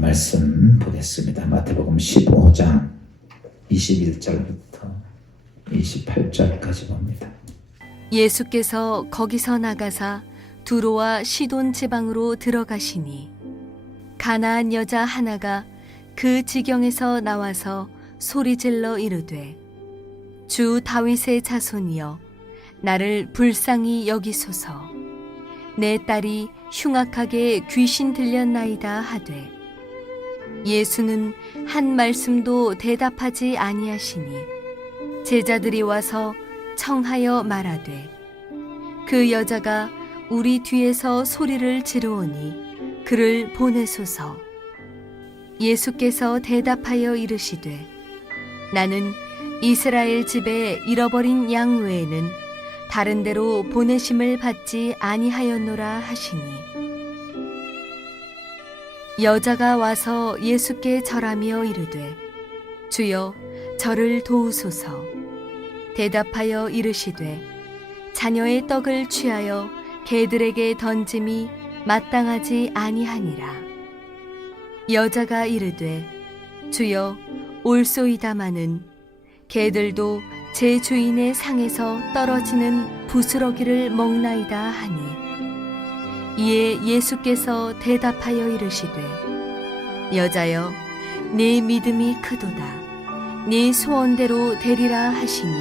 말씀 보겠습니다. 마태복음 15장 21절부터 28절까지 봅니다. 예수께서 거기서 나가사 두로와 시돈 지방으로 들어가시니 가나안 여자 하나가 그 지경에서 나와서 소리질러 이르되 주 다윗의 자손이여 나를 불쌍히 여기소서. 내 딸이 흉악하게 귀신 들렸나이다 하되 예수는 한 말씀도 대답하지 아니하시니 제자들이 와서 청하여 말하되 그 여자가 우리 뒤에서 소리를 지르오니 그를 보내소서. 예수께서 대답하여 이르시되 나는 이스라엘 집에 잃어버린 양 외에는 다른 데로 보내심을 받지 아니하였노라 하시니 여자가 와서 예수께 절하며 이르되 주여 저를 도우소서. 대답하여 이르시되 자녀의 떡을 취하여 개들에게 던짐이 마땅하지 아니하니라. 여자가 이르되 주여 올소이다마는 개들도 제 주인의 상에서 떨어지는 부스러기를 먹나이다 하니 이에 예수께서 대답하여 이르시되 여자여 네 믿음이 크도다. 네 소원대로 되리라 하시니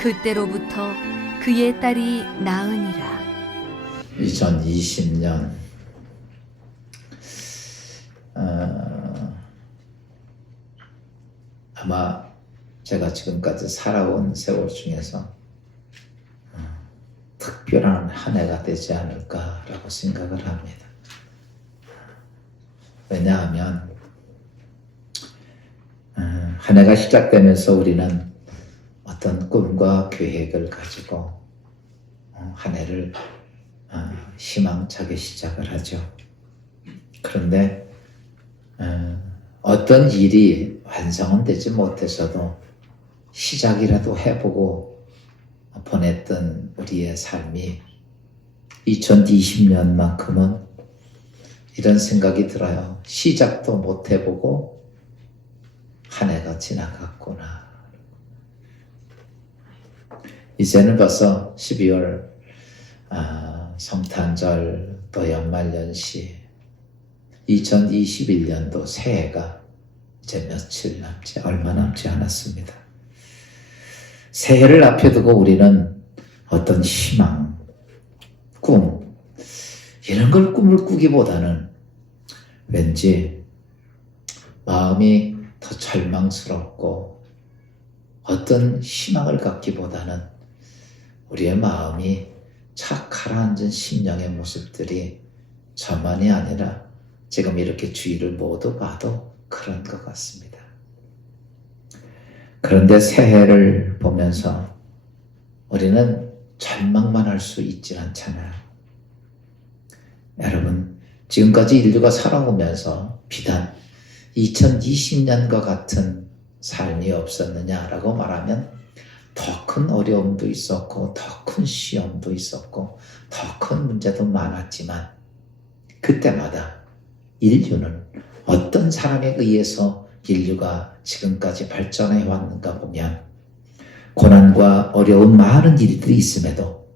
그때로부터 그의 딸이 나으니라. 2020년 아마 제가 지금까지 살아온 세월 중에서 특별한 한 해가 되지 않을까라고 생각을 합니다. 왜냐하면 한 해가 시작되면서 우리는 어떤 꿈과 계획을 가지고 한 해를 희망차게 시작을 하죠. 그런데 어떤 일이 완성은 되지 못해서도 시작이라도 해보고 보냈던 우리의 삶이 2020년만큼은 이런 생각이 들어요. 시작도 못 해보고 한 해가 지나갔구나. 이제는 벌써 12월 성탄절 또 연말연시 2021년도 새해가 이제 얼마 남지 않았습니다. 새해를 앞에 두고 우리는 어떤 희망, 꿈 이런 걸 꿈을 꾸기보다는 왠지 마음이 더 절망스럽고 어떤 희망을 갖기보다는 우리의 마음이 착 가라앉은 심령의 모습들이 저만이 아니라 지금 이렇게 주위를 모두 봐도 그런 것 같습니다. 그런데 새해를 보면서 우리는 절망만 할 수 있지 않잖아요. 여러분, 지금까지 인류가 살아오면서 비단 2020년과 같은 삶이 없었느냐라고 말하면 더 큰 어려움도 있었고 더 큰 시험도 있었고 더 큰 문제도 많았지만 그때마다 인류는 어떤 사람에 의해서 인류가 지금까지 발전해 왔는가 보면 고난과 어려운 많은 일들이 있음에도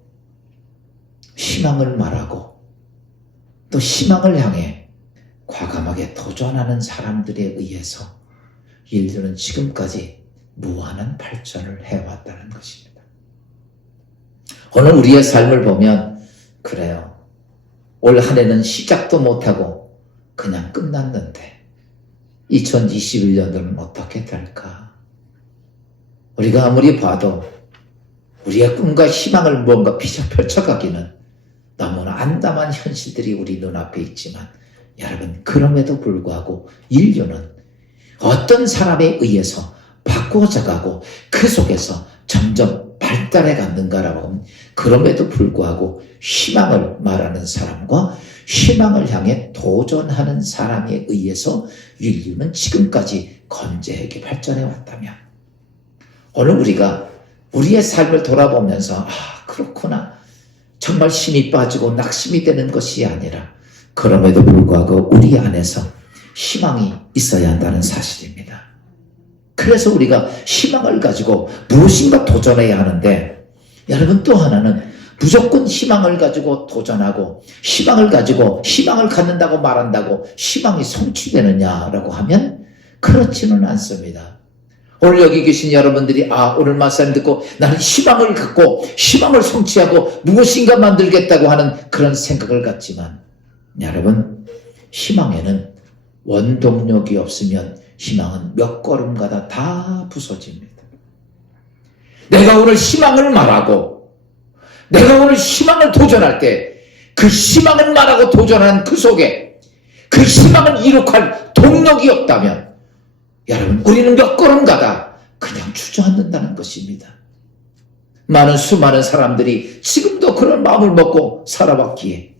희망을 말하고 또 희망을 향해 과감하게 도전하는 사람들에 의해서 인류는 지금까지 무한한 발전을 해왔다는 것입니다. 오늘 우리의 삶을 보면 그래요. 올 한 해는 시작도 못하고 그냥 끝났는데 2021년도는 어떻게 될까? 우리가 아무리 봐도 우리의 꿈과 희망을 뭔가 펼쳐가기는 너무나 암담한 현실들이 우리 눈앞에 있지만 여러분, 그럼에도 불구하고 인류는 어떤 사람에 의해서 바꾸어져가고 그 속에서 점점 발달해 갔는가라고 하면 그럼에도 불구하고 희망을 말하는 사람과 희망을 향해 도전하는 사람에 의해서 인류는 지금까지 건재하게 발전해 왔다면 오늘 우리가 우리의 삶을 돌아보면서 그렇구나. 정말 힘이 빠지고 낙심이 되는 것이 아니라 그럼에도 불구하고 우리 안에서 희망이 있어야 한다는 사실입니다. 그래서 우리가 희망을 가지고 무엇인가 도전해야 하는데, 여러분 또 하나는 무조건 희망을 가지고 도전하고 희망을 가지고 희망을 갖는다고 말한다고 희망이 성취되느냐라고 하면 그렇지는 않습니다. 오늘 여기 계신 여러분들이 오늘 말씀 듣고 나는 희망을 갖고 희망을 성취하고 무엇인가 만들겠다고 하는 그런 생각을 갖지만, 여러분 희망에는 원동력이 없으면 희망은 몇 걸음가다 다 부서집니다. 내가 오늘 희망을 말하고 내가 오늘 희망을 도전할 때 그 희망을 말하고 도전한 그 속에 그 희망을 이룩할 동력이 없다면, 여러분 우리는 몇 걸음 가다 그냥 주저앉는다는 것입니다. 수많은 사람들이 지금도 그런 마음을 먹고 살아왔기에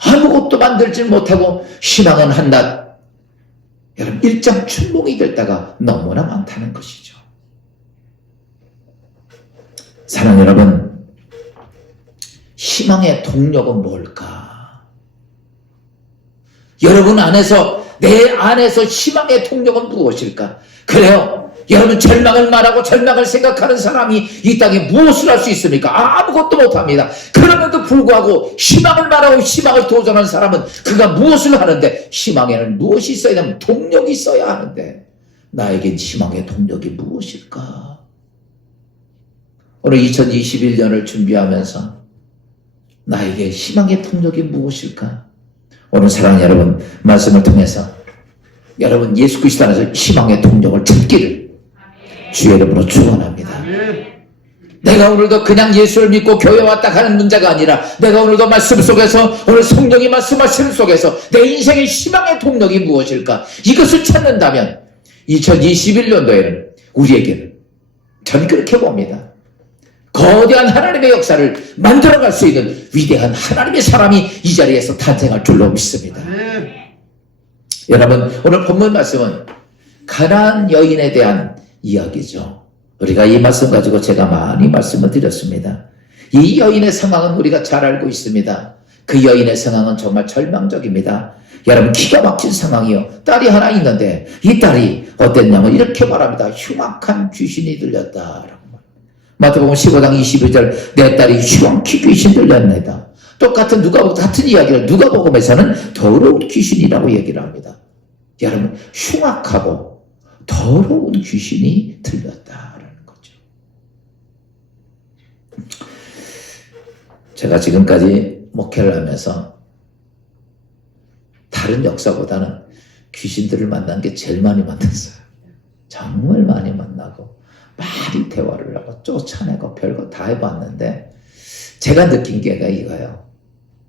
아무것도 만들지 못하고 희망은 한낱 여러분 일장춘몽이 됐다가 너무나 많다는 것이죠. 사랑하는 여러분, 희망의 동력은 뭘까? 여러분 안에서, 내 안에서 희망의 동력은 무엇일까? 그래요, 여러분 절망을 말하고 절망을 생각하는 사람이 이 땅에 무엇을 할 수 있습니까? 아무것도 못합니다. 그럼에도 불구하고 희망을 말하고 희망을 도전하는 사람은 그가 무엇을 하는데, 희망에는 무엇이 있어야 하면 동력이 있어야 하는데, 나에겐 희망의 동력이 무엇일까? 오늘 2021년을 준비하면서 나에게 희망의 동력이 무엇일까? 오늘 사랑하는 여러분, 말씀을 통해서 여러분 예수 그리스도 안에서 희망의 동력을 찾기를 주의 이름으로 축원합니다. 내가 오늘도 그냥 예수를 믿고 교회 왔다 가는 문제가 아니라, 내가 오늘도 말씀 속에서, 오늘 성령이 말씀하시는 속에서 내 인생의 희망의 동력이 무엇일까? 이것을 찾는다면 2021년도에는 우리에게는, 저는 그렇게 봅니다, 거대한 하나님의 역사를 만들어갈 수 있는 위대한 하나님의 사람이 이 자리에서 탄생할 줄로 믿습니다. 여러분 오늘 본문 말씀은 가나안 여인에 대한 이야기죠. 우리가 이 말씀 가지고 제가 많이 말씀을 드렸습니다. 이 여인의 상황은 우리가 잘 알고 있습니다. 그 여인의 상황은 정말 절망적입니다. 여러분 기가 막힌 상황이요. 딸이 하나 있는데 이 딸이 어땠냐면 이렇게 말합니다. 흉악한 귀신이 들렸다. 마태복음 15장 22절, 내 딸이 흉악히 귀신 들렸나이다. 똑같은 같은 이야기를 누가복음에서는 더러운 귀신이라고 얘기를 합니다. 여러분 흉악하고 더러운 귀신이 들렸다라는 거죠. 제가 지금까지 목회를 하면서 다른 역사보다는 귀신들을 만난 게 제일 많이 만났어요. 정말 많이 만나고 많이 대화를 하고 쫓아내고 별거 다 해봤는데, 제가 느낀 게 이거예요.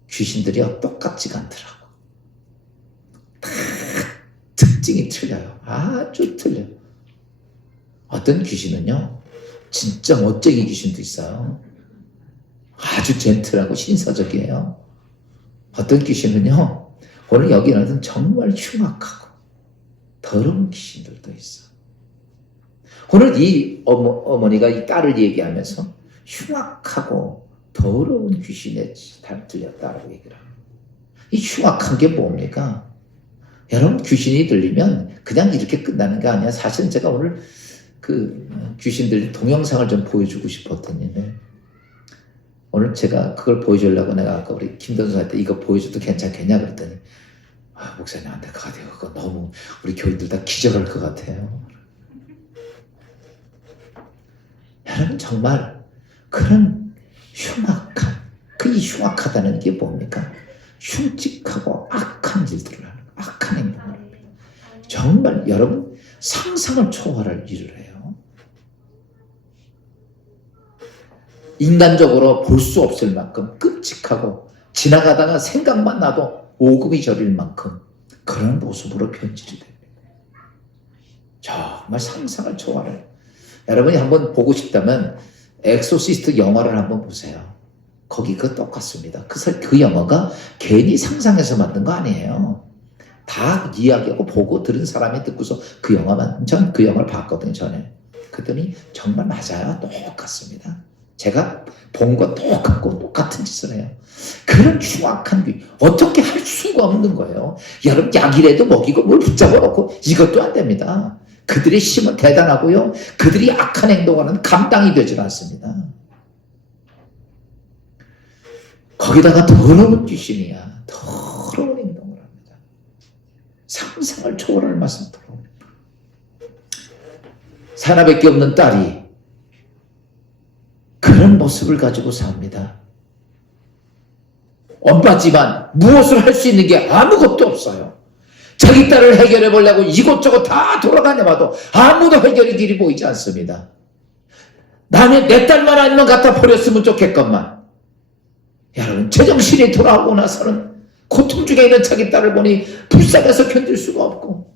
귀신들이 똑같지가 않더라고. 다 특징이 틀려요. 아주 틀려요. 어떤 귀신은요 진짜 멋쟁이 귀신도 있어요. 아주 젠틀하고 신사적이에요. 어떤 귀신은요 오늘 여기 나는 정말 흉악하고 더러운 귀신들도 있어. 오늘 이 어머니가 이 딸을 얘기하면서 흉악하고 더러운 귀신에 들렸다라고 얘기를 합니다. 이 흉악한 게 뭡니까? 여러분 귀신이 들리면 그냥 이렇게 끝나는 게 아니야. 사실은 제가 오늘 그 귀신들 동영상을 좀 보여주고 싶었더니, 오늘 제가 그걸 보여주려고 내가 아까 우리 김던수한테 이거 보여줘도 괜찮겠냐 그랬더니, 목사님 안 될 것 같아요. 그거 너무 우리 교인들 다 기절할 것 같아요. 여러분 정말 그런 흉악한, 그 흉악하다는 게 뭡니까? 흉측하고 악한 일들을 하는, 악한 행동을 합니다. 정말 여러분 상상을 초월할 일을 해요. 인간적으로 볼 수 없을 만큼 끔찍하고, 지나가다가 생각만 나도 오금이 저릴 만큼 그런 모습으로 변질이 됩니다. 정말 상상을 초월해요. 여러분이 한번 보고 싶다면 엑소시스트 영화를 한번 보세요. 거기 그 똑같습니다. 그 영화가 괜히 상상해서 만든 거 아니에요. 다 이야기하고 보고 들은 사람이 듣고서 전 그 영화를 봤거든요, 전에. 그랬더니 정말 맞아요. 똑같습니다. 제가 본 거 똑같은 짓을 해요. 그런 흉악한 귀 어떻게 할 수가 없는 거예요. 여러분 약이라도 먹이고 뭘 붙잡아 놓고 이것도 안 됩니다. 그들의 힘은 대단하고요. 그들이 악한 행동하는 감당이 되질 않습니다. 거기다가 더러운 귀신이야. 더러운 행동을 합니다. 상상을 초월할 만큼 더러운. 하나밖에 없는 딸이 그런 모습을 가지고 삽니다. 엄마지만 무엇을 할 수 있는 게 아무것도 없어요. 자기 딸을 해결해 보려고 이곳저곳 다 돌아다녀봐도 아무도 해결의 길이 보이지 않습니다. 나는 내 딸만 아니면 갖다 버렸으면 좋겠건만. 여러분, 제정신이 돌아오고 나서는 고통 중에 있는 자기 딸을 보니 불쌍해서 견딜 수가 없고,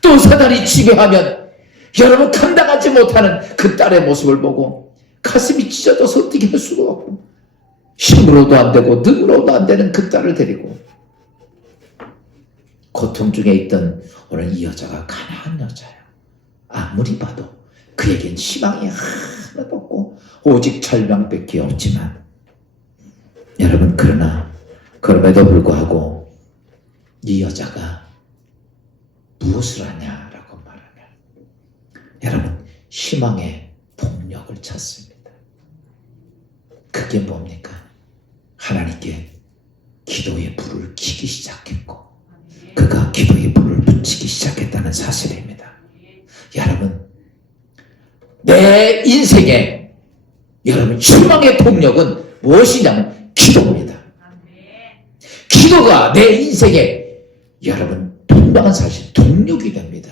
또 사단이 지배하면 여러분 감당하지 못하는 그 딸의 모습을 보고 가슴이 찢어져서 어떻게 할 수가 없고, 힘으로도 안 되고 능으로도 안 되는 그 딸을 데리고 고통 중에 있던 오늘 이 여자가 가난한 여자예요. 아무리 봐도 그에겐 희망이 하나도 없고 오직 절망밖에 없지만, 여러분, 그러나 그럼에도 불구하고 이 여자가 무엇을 하냐라고 말하면, 여러분, 희망의 동력을 찾습니다. 그게 뭡니까? 하나님께 기도의 불을 켜기 시작했고 그가 기도의 불을 붙이기 시작했다는 사실입니다. 여러분, 내 인생에 여러분 희망의 동력은 무엇이냐면 기도입니다. 기도가 내 인생에 여러분 분명한 사실 동력이 됩니다.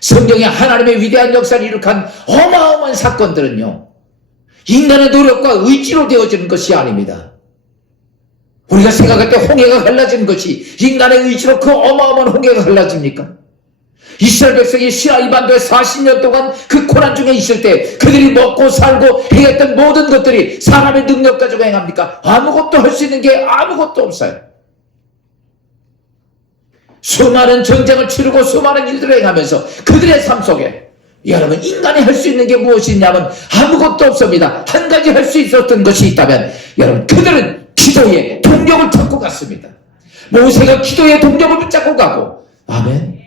성경에 하나님의 위대한 역사를 이룩한 어마어마한 사건들은요, 인간의 노력과 의지로 되어지는 것이 아닙니다. 우리가 생각할 때 홍해가 갈라지는 것이 인간의 의지로 그 어마어마한 홍해가 갈라집니까? 이스라엘 백성이 시나이 반도에 40년 동안 그 고난 중에 있을 때 그들이 먹고 살고 행했던 모든 것들이 사람의 능력 가지고 행합니까? 아무것도 할 수 있는 게 아무것도 없어요. 수많은 전쟁을 치르고 수많은 일들을 행하면서 그들의 삶 속에 여러분 인간이 할 수 있는 게 무엇이 있냐면 아무것도 없습니다. 한 가지 할 수 있었던 것이 있다면 여러분 그들은 기도의 동력을 찾고 갔습니다. 모세가 기도의 동력을 붙잡고 가고, 아멘.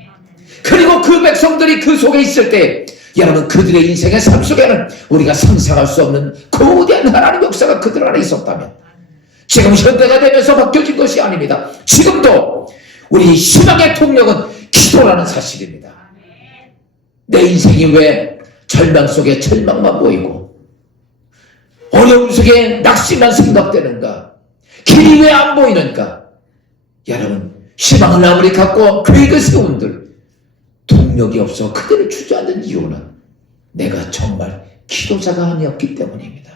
그리고 그 백성들이 그 속에 있을 때 여러분 그들의 인생의 삶 속에는 우리가 상상할 수 없는 거대한 하나님의 역사가 그들 안에 있었다면, 지금 현대가 되면서 바뀌어진 것이 아닙니다. 지금도 우리 희망의 동력은 기도라는 사실입니다. 내 인생이 왜 절망 속에 절망만 보이고 어려움 속에 낙심만 생각되는가? 길이 왜 안 보이는가? 여러분, 희망을 아무리 갖고 계획을 세운들 동력이 없어 그들을 주저앉는 이유는 내가 정말 기도자가 아니었기 때문입니다.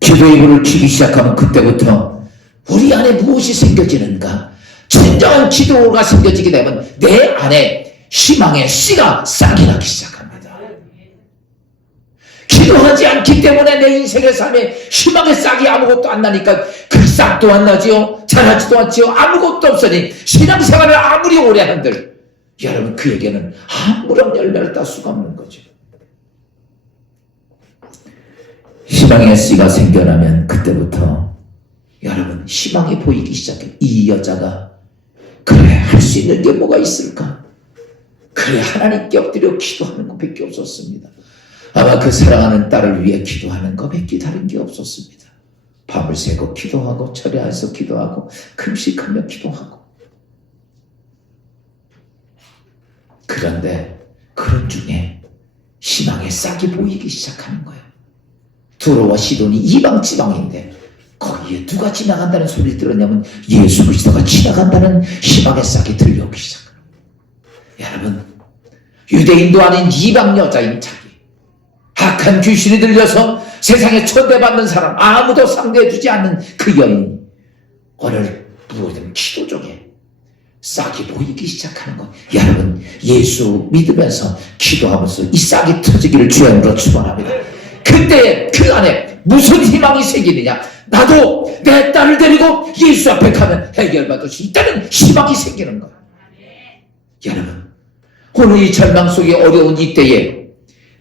기도의 불을 켜기 시작하면 그때부터 우리 안에 무엇이 생겨지는가? 진정한 기도가 생겨지게 되면 내 안에 희망의 씨가 싹이 나기 시작합니다. 기도하지 않기 때문에 내 인생의 삶에 희망의 싹이 아무것도 안 나니까 그 싹도 안 나지요, 자라지도 않지요, 아무것도 없으니 신앙생활을 아무리 오래 한들 여러분 그에게는 아무런 열매를 딸 수가 없는 거죠. 희망의 씨가 생겨나면 그때부터 여러분 희망이 보이기 시작해요. 이 여자가 그래 할 수 있는 게 뭐가 있을까? 그래 하나님께 엎드려 기도하는 것밖에 없었습니다. 아마 그 사랑하는 딸을 위해 기도하는 것밖에 다른 게 없었습니다. 밤을 새고 기도하고 철야해서 기도하고 금식하며 기도하고. 그런데 그런 중에 희망의 싹이 보이기 시작하는 거예요. 두로와 시돈이 이방 지방인데 거기에 누가 지나간다는 소리를 들었냐면 예수 그리스도가 지나간다는 희망의 싹이 들려오기 시작합니다. 여러분, 유대인도 아닌 이방 여자인 자기, 악한 귀신이 들려서 세상에 천대받는 사람, 아무도 상대해주지 않는 그 여인이 오늘 무엇든 기도 중에 싹이 보이기 시작하는 것. 여러분, 예수 믿으면서 기도하면서 이 싹이 터지기를 주님으로 축원합니다. 그때 그 안에 무슨 희망이 생기느냐? 나도 내 딸을 데리고 예수 앞에 가면 해결받을 수 있다는 희망이 생기는 거예요. 여러분, 오늘 이 절망 속에 어려운 이때에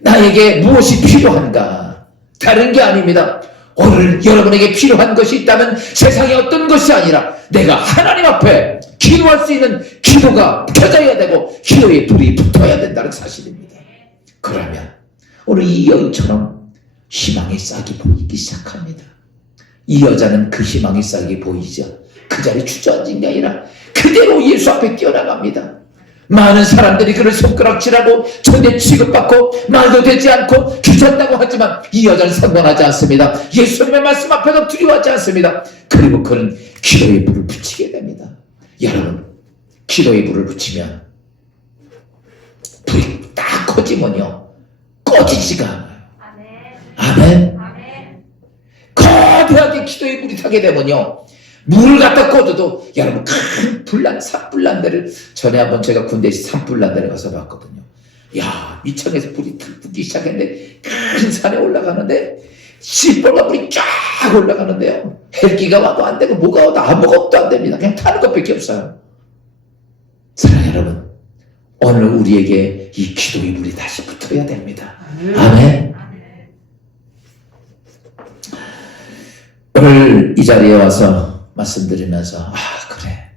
나에게 무엇이 필요한가? 다른 게 아닙니다. 오늘 여러분에게 필요한 것이 있다면 세상의 어떤 것이 아니라 내가 하나님 앞에 기도할 수 있는 기도가 켜져야 되고 기도의 불이 붙어야 된다는 사실입니다. 그러면 오늘 이 여인처럼 희망의 싹이 보이기 시작합니다. 이 여자는 그 희망의 싹이 보이죠. 그 자리에 주저앉은 게 아니라 그대로 예수 앞에 뛰어나갑니다. 많은 사람들이 그를 손가락질하고 존대 취급받고 말도 되지 않고 귀찮다고 하지만 이 여자는 상관하지 않습니다. 예수님의 말씀 앞에도 두려워하지 않습니다. 그리고 그는 기도의 불을 붙이게 됩니다. 여러분, 기도의 불을 붙이면 불이 딱 꺼지면요 꺼지지가 않아요. 아멘. 거대하게 기도의 불이 타게 되면요 물을 갖다 꽂아도 여러분 큰 불난 산불난대를 전에 한번 제가 군대에서 산불난대를 가서 봤거든요. 야, 이천에서 불이 탁 붙기 시작했는데 큰 산에 올라가는데 시뻘건 불이 쫙 올라가는데요. 헬기가 와도 안 되고 뭐가 와도 아무것도 안 됩니다. 그냥 타는 것밖에 없어요. 사랑하는 여러분, 오늘 우리에게 이 기도의 불이 다시 붙어야 됩니다. 아멘. 오늘 이 자리에 와서 말씀드리면서 그래,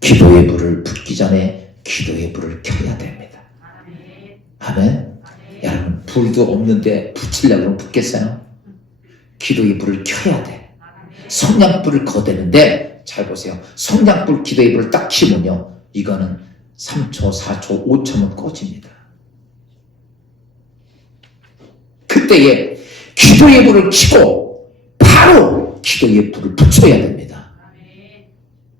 기도의 불을 붙기 전에 기도의 불을 켜야 됩니다. 아멘. 여러분, 불도 없는데 붙이려고 하면 붙겠어요? 기도의 불을 켜야 돼. 성냥불을 거대는데 잘 보세요. 성냥불 기도의 불을 딱 켜면요 이거는 3초, 4초, 5초면 꺼집니다. 그때에 기도의 불을 켜고 바로 기도의 불을 붙여야 됩니다.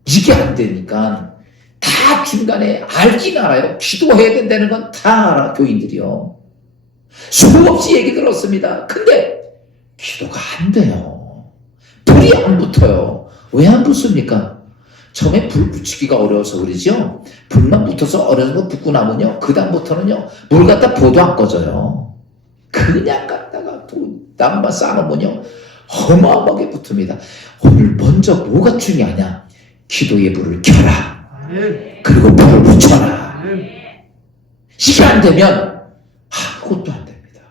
이게 안 되니까 다 중간에 알긴 알아요. 기도해야 된다는 건 다 알아, 교인들이요. 수없이 얘기 들었습니다. 근데 기도가 안 돼요. 불이 안 붙어요. 왜 안 붙습니까? 처음에 불 붙이기가 어려워서 그러죠. 불만 붙어서 어느 정도 붙고 나면요 그 다음부터는요 물 갖다 부어도 안 꺼져요. 그냥 갖다가 나무만 쌓아놓으면요 어마어마하게 붙습니다. 오늘 먼저 뭐가 중요하냐? 기도의 불을 켜라. 그리고 불을 붙여라. 이게 안 되면 아무것도 안 됩니다.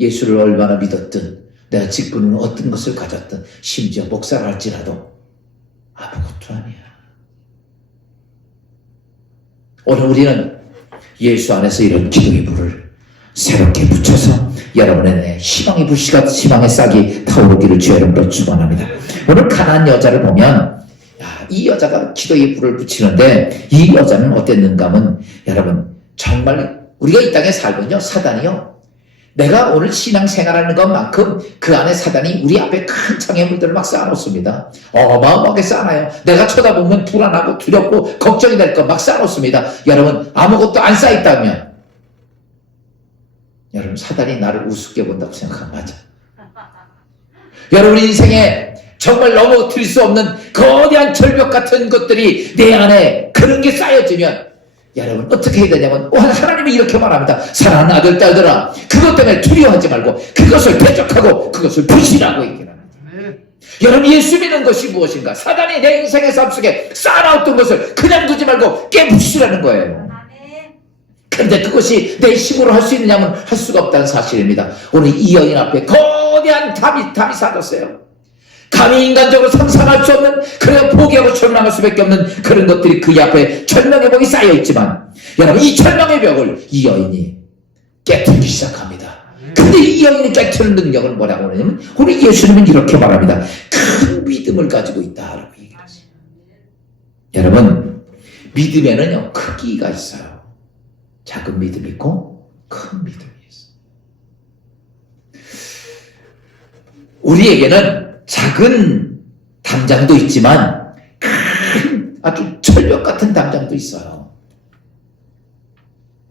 예수를 얼마나 믿었든 내가 직분은 어떤 것을 가졌든 심지어 목사를 할지라도 아무것도 아니야. 오늘 우리는 예수 안에서 이런 기도의 불을 새롭게 붙여서 여러분의 희망의 불씨가 희망의 싹이 타오르기를 주의 이름으로 축원합니다. 오늘 가나안 여자를 보면 이 여자가 기도의 불을 붙이는데 이 여자는 어땠는가 하면 여러분 정말 우리가 이 땅에 살면요 사단이요 내가 오늘 신앙생활하는 것만큼 그 안에 사단이 우리 앞에 큰 장애물들을 막 쌓아놓습니다. 어마어마하게 쌓아놔요. 내가 쳐다보면 불안하고 두렵고 걱정이 될 것 막 쌓아놓습니다. 여러분 아무것도 안 쌓여있다면 여러분 사단이 나를 우습게 본다고 생각하면 맞아. 여러분 인생에 정말 넘어뜨릴 수 없는 거대한 절벽 같은 것들이 내 안에 그런 게 쌓여지면 여러분 어떻게 해야 되냐면 하나님이 이렇게 말합니다. 사랑하는 아들 딸들아 그것 때문에 두려워하지 말고 그것을 대적하고 그것을 부시라고 얘기합니다. 여러분 예수 믿는 것이 무엇인가? 사단이 내 인생의 삶 속에 쌓아놨던 것을 그냥 두지 말고 깨부시라는 거예요. 그런데 그것이 내 힘으로 할 수 있느냐면 할 수가 없다는 사실입니다. 오늘 이 여인 앞에 거대한 담이 사졌어요. 감히 인간적으로 상상할 수 없는 그냥 포기하고 절망할 수밖에 없는 그런 것들이 그 앞에 절망의 벽이 쌓여있지만 여러분 이 절망의 벽을 이 여인이 깨뜨리기 시작합니다. 근데 이 여인이 깨뜨리는 능력을 뭐라고 하냐면 우리 예수님은 이렇게 말합니다. 큰 믿음을 가지고 있다라고 얘기하세요. 여러분 믿음에는요 크기가 있어요. 작은 믿음이 있고 큰 믿음이 있어요. 우리에게는 작은 담장도 있지만 큰 아주 철벽 같은 담장도 있어요.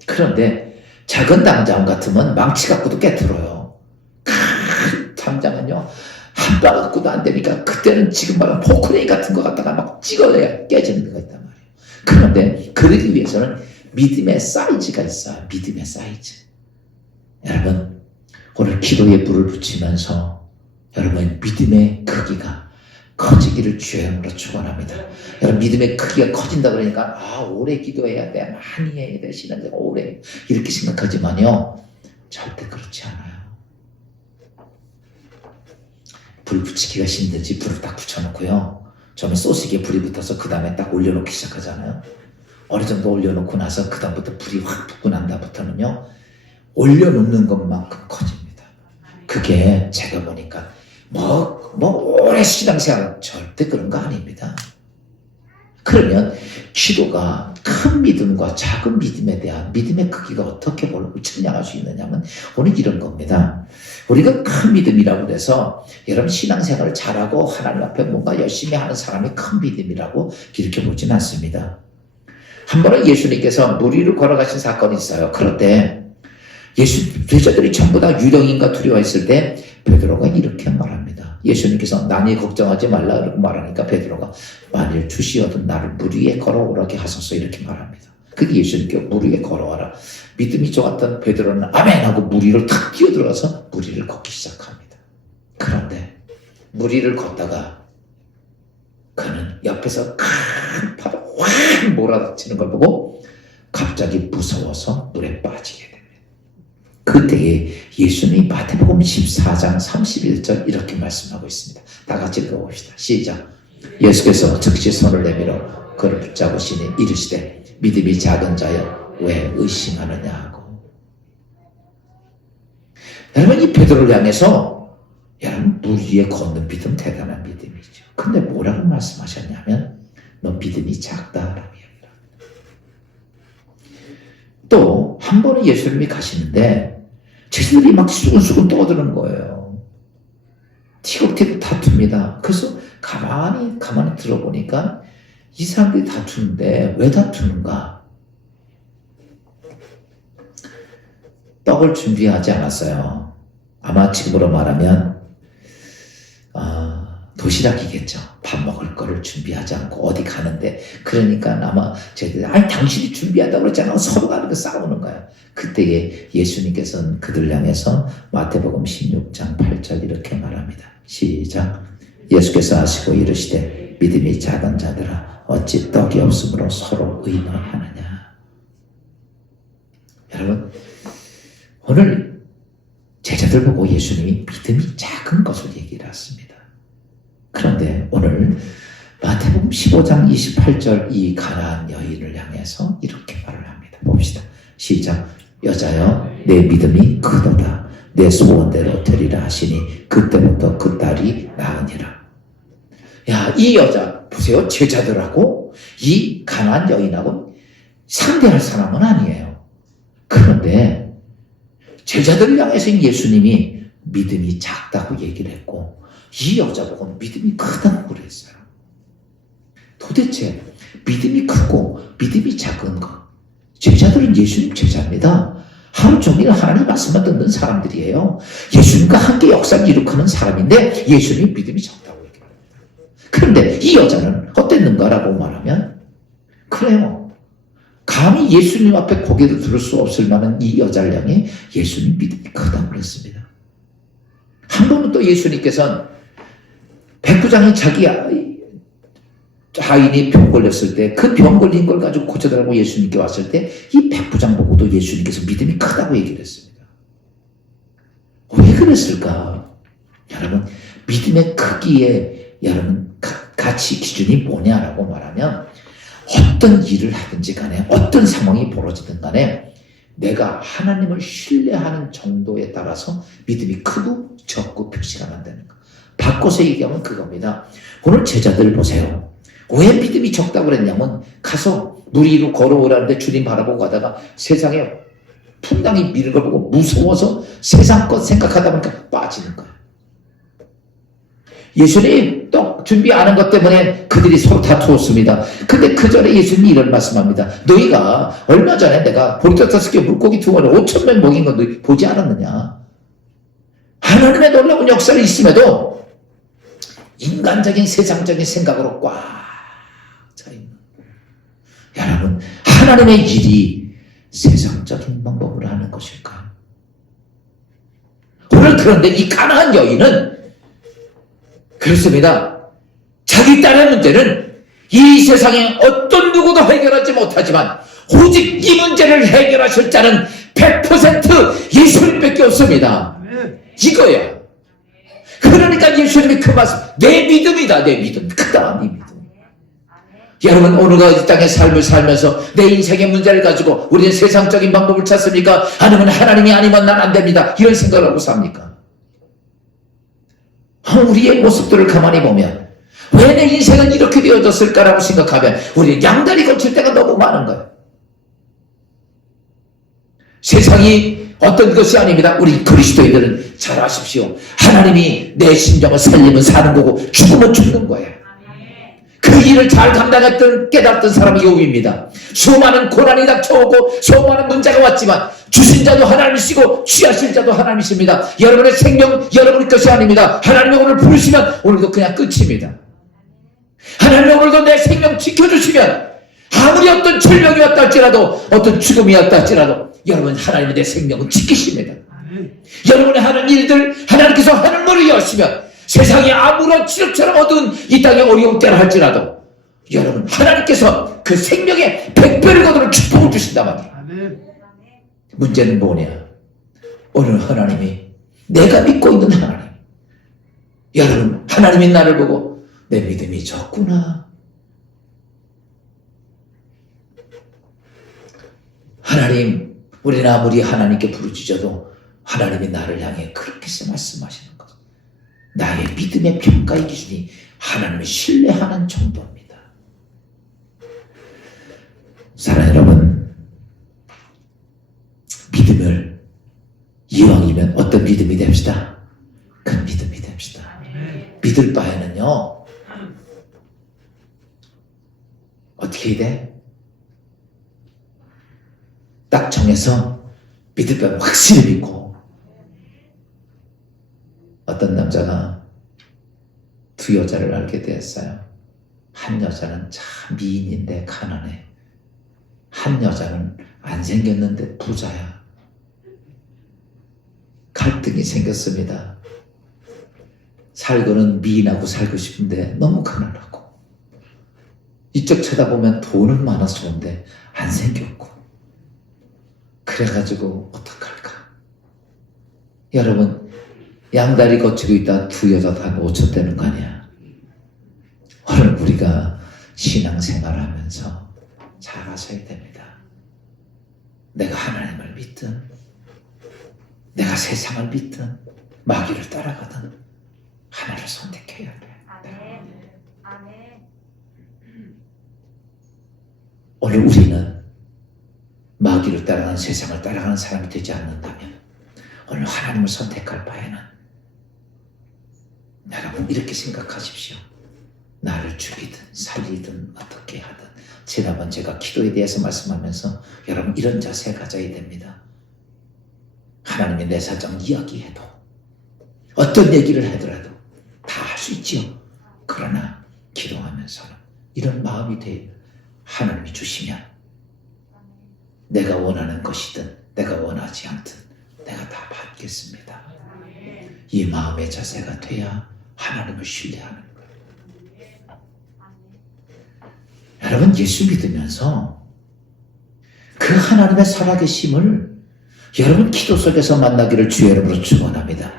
그런데 작은 담장 같으면 망치 갖고도 깨트려요. 큰 담장은요 한 방 갖고도 안 되니까 그때는 지금 말하는 포크레인 같은 거 갖다가 막 찍어내야 깨지는 데가 있단 말이에요. 그런데 그러기 위해서는 믿음의 사이즈가 있어요. 믿음의 사이즈. 여러분 오늘 기도의 불을 붙이면서 여러분 믿음의 크기가 커지기를 주의 이름으로 축원합니다. 여러분 믿음의 크기가 커진다 그러니까 오래 기도해야 돼, 많이 해야 돼, 신앙생활 오래 이렇게 생각하지만요 절대 그렇지 않아요. 불 붙이기가 힘든지 불을 딱 붙여놓고요. 저는 소시기에 불이 붙어서 그 다음에 딱 올려놓기 시작하잖아요. 어느 정도 올려놓고 나서 그 다음부터 불이 확 붙고 난 다음부터는요. 올려놓는 것만큼 커집니다. 그게 제가 보니까 오래 신앙생활 절대 그런 거 아닙니다. 그러면 기도가 큰 믿음과 작은 믿음에 대한 믿음의 크기가 어떻게 측량할 수 있느냐면 오늘 이런 겁니다. 우리가 큰 믿음이라고 해서 여러분 신앙생활을 잘하고 하나님 앞에 뭔가 열심히 하는 사람이 큰 믿음이라고 이렇게 보진 않습니다. 한 번은 예수님께서 물 위로 걸어가신 사건이 있어요. 그럴 때 제자들이 전부 다 유령인가 두려워했을 때 베드로가 이렇게 말합니다. 예수님께서 나니 걱정하지 말라 그러고 말하니까 베드로가 만일 주시어도 나를 물 위에 걸어오라게 하소서 이렇게 말합니다. 그게 예수님께 물 위에 걸어와라. 믿음이 좋았던 베드로는 아멘 하고 물 위를 탁 뛰어들어가서 물 위를 걷기 시작합니다. 그런데 물 위를 걷다가 그는 옆에서 큰 파도 확 몰아치는 걸 보고 갑자기 무서워서 물에 빠지게 됩니다. 그때에 예수님이 마태복음 14장 31절 이렇게 말씀하고 있습니다. 다 같이 읽어봅시다. 시작. 예수께서 즉시 손을 내밀어 그를 붙잡으시니 이르시되 믿음이 작은 자여 왜 의심하느냐 하고. 여러분 이 베드로를 향해서 여러분 물 위에 걷는 믿음 대단한 믿음이죠. 근데 뭐라고 말씀하셨냐면 너 믿음이 작다라고 얘기합니다. 또 한 번은 예수님이 가시는데 제자들이 막 수근수근 떠드는 거예요. 티격태격 다툽니다. 그래서 가만히 들어보니까 이 사람들이 다투는데 왜 다투는가? 떡을 준비하지 않았어요. 아마 지금으로 말하면 도시락이겠죠. 밥 먹을 거를 준비하지 않고 어디 가는데 그러니까 아마 쟤들 당신이 준비한다고 그랬잖아. 서로 가는 거 싸우는 거야. 그때에 예수님께서는 그들 향해서 마태복음 16장 8절 이렇게 말합니다. 시작. 예수께서 하시고 이르시되 믿음이 작은 자들아 어찌 떡이 없으므로 서로 의논하느냐. 여러분 오늘 제자들 보고 예수님이 믿음이 작은 것을 얘기를 했습니다. 그런데 오늘 마태복음 15장 28절 이 가나안 여인을 향해서 이렇게 말을 합니다. 봅시다. 시작. 여자여 내 믿음이 크도다. 내 소원대로 되리라 하시니 그때부터 그 딸이 나으니라. 야, 이 여자 보세요. 제자들하고 이 가나안 여인하고 상대할 사람은 아니에요. 그런데 제자들을 향해서 예수님이 믿음이 작다고 얘기를 했고 이 여자 보고 믿음이 크다고 그랬어요. 도대체 믿음이 크고 믿음이 작은 것. 제자들은 예수님 제자입니다. 하루 종일 하나님 말씀만 듣는 사람들이에요. 예수님과 함께 역사를 이룩하는 사람인데 예수님 믿음이 적다고 얘기합니다. 그런데 이 여자는 어땠는가라고 말하면 그래요. 감히 예수님 앞에 고개도 들을 수 없을 만한 이 여자를 향해 예수님 믿음이 크다고 그랬습니다. 한 번은 또 예수님께서는 백부장이 자기 아인이 병 걸렸을 때 그 병 걸린 걸 가지고 고쳐달라고 예수님께 왔을 때 이 백부장 보고도 예수님께서 믿음이 크다고 얘기를 했습니다. 왜 그랬을까? 여러분 믿음의 크기에 여러분 가치 기준이 뭐냐라고 말하면 어떤 일을 하든지 간에 어떤 상황이 벌어지든 간에 내가 하나님을 신뢰하는 정도에 따라서 믿음이 크고 적고 표시가 난다는 거. 바꿔서 얘기하면 그겁니다. 오늘 제자들 보세요. 왜 믿음이 적다고 그랬냐면 가서 물 위로 걸어오라는데 주님 바라보고 가다가 세상에 풍랑이 미는 걸 보고 무서워서 세상 것 생각하다 보니까 빠지는 거예요. 예수님 떡 준비 안 한 것 때문에 그들이 서로 다투었습니다. 근데 그 전에 예수님이 이런 말씀합니다. 너희가 얼마 전에 내가 보리떡 5개 물고기 2마리 5,000명 먹인 건 너희 보지 않았느냐. 하나님의 놀라운 역사를 있음에도 인간적인 세상적인 생각으로 꽉 차 있는 거예요. 여러분 하나님의 일이 세상적인 방법으로 하는 것일까요? 오늘 그런데 이 가나안 여인은 그렇습니다. 자기 딸의 문제는 이 세상에 어떤 누구도 해결하지 못하지만 오직 이 문제를 해결하실 자는 100% 예수님밖에 없습니다. 이거야. 그러니까 예수님이 그 말씀, 내 믿음이다. 내 믿음. 크다. 네 믿음. 여러분, 오늘과 이 땅의 삶을 살면서 내 인생의 문제를 가지고 우리는 세상적인 방법을 찾습니까? 아니면 하나님이 아니면 난 안 됩니다. 이런 생각을 하고 삽니까? 우리의 모습들을 가만히 보면 왜 내 인생은 이렇게 되어졌을까라고 생각하면 우리는 양다리 걸칠 때가 너무 많은 거예요. 세상이 어떤 것이 아닙니다. 우리 그리스도인들은 잘 아십시오. 하나님이 내 심정을 살리면 사는 거고 죽으면 죽는 거예요. 그 일을 잘 감당했던 깨달았던 사람이 욥입니다. 수많은 고난이 닥쳐오고 수많은 문제가 왔지만 주신 자도 하나님이시고 취하실 자도 하나님이십니다. 여러분의 생명 여러분의 것이 아닙니다. 하나님이 오늘 부르시면 오늘도 그냥 끝입니다. 하나님이 오늘도 내 생명 지켜주시면 아무리 어떤 질병이 왔다 할지라도 어떤 죽음이 왔다 할지라도 여러분 하나님이 내 생명을 지키십니다. 여러분의 하는 일들 하나님께서 하는 문을 여시면 세상이 아무런 지력처럼 어두운 이 땅의 어려운 때라 할지라도 여러분 하나님께서 그 생명의 100배를 거두는 축복을 주신단 말이에요. 문제는 뭐냐? 오늘 하나님이 내가 믿고 있는 하나님, 여러분 하나님이 나를 보고 내 믿음이 적구나, 하나님, 우리는 아무리 하나님께 부르짖어도 하나님이 나를 향해 그렇게 말씀하시는 것, 나의 믿음의 평가의 기준이 하나님을 신뢰하는 정도입니다. 사랑하는 여러분, 믿음을 이왕이면 어떤 믿음이 됩시다? 큰 믿음이 됩시다. 믿을 바에는요 어떻게 해야 돼? 딱 정해서 믿을 바에 확실히 믿고. 어떤 남자가 두 여자를 알게 되었어요. 한 여자는 참 미인인데 가난해. 한 여자는 안 생겼는데 부자야. 갈등이 생겼습니다. 살고는 미인하고 살고 싶은데 너무 가난하고, 이쪽 쳐다보면 돈은 많아서 좋은데 안 생겼고, 그래가지고 어떡할까? 여러분, 양다리 거치고 있다 두 여자 다 놓쳤다는 거 아니야? 오늘 우리가 신앙생활을 하면서 잘 아셔야 됩니다. 내가 하나님을 믿든 내가 세상을 믿든 마귀를 따라가든 하나를 선택해야 돼. 아멘. 오늘 우리는 마귀를 따라가는 세상을 따라가는 사람이 되지 않는다면 오늘 하나님을 선택할 바에는 여러분 이렇게 생각하십시오. 나를 죽이든 살리든 어떻게 하든, 지난번 제가 기도에 대해서 말씀하면서 여러분 이런 자세 가져야 됩니다. 하나님이 내 사정 이야기해도 어떤 얘기를 하더라도 다 할 수 있지요. 그러나 기도하면서는 이런 마음이 돼. 하나님이 주시면 내가 원하는 것이든 내가 원하지 않든 내가 다 받겠습니다. 이 마음의 자세가 돼야 하나님을 신뢰하는 거예요. 여러분 예수 믿으면서 그 하나님의 살아계심을 여러분 기도 속에서 만나기를 주의 이름으로 축원합니다.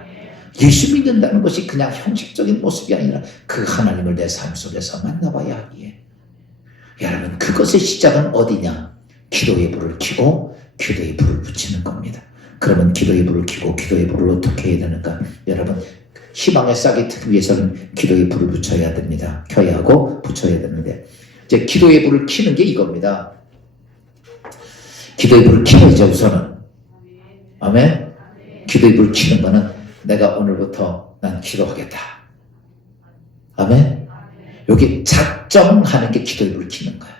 예수 믿는다는 것이 그냥 형식적인 모습이 아니라 그 하나님을 내 삶 속에서 만나봐야 하기에, 여러분 그것의 시작은 어디냐? 기도의 불을 켜고 기도의 불을 붙이는 겁니다. 그러면 기도의 불을 켜고 기도의 불을 어떻게 해야 되는가? 여러분 희망의 싹이 트기 위해서는 기도의 불을 붙여야 됩니다. 켜야 하고 붙여야 되는데, 이제 기도의 불을 켜는 게 이겁니다. 기도의 불을 켜야죠. 우선은 아멘. 기도의 불을 켜는 거는 내가 오늘부터 난 기도하겠다. 아멘. 여기 작정하는 게 기도의 불을 켜는 거예요.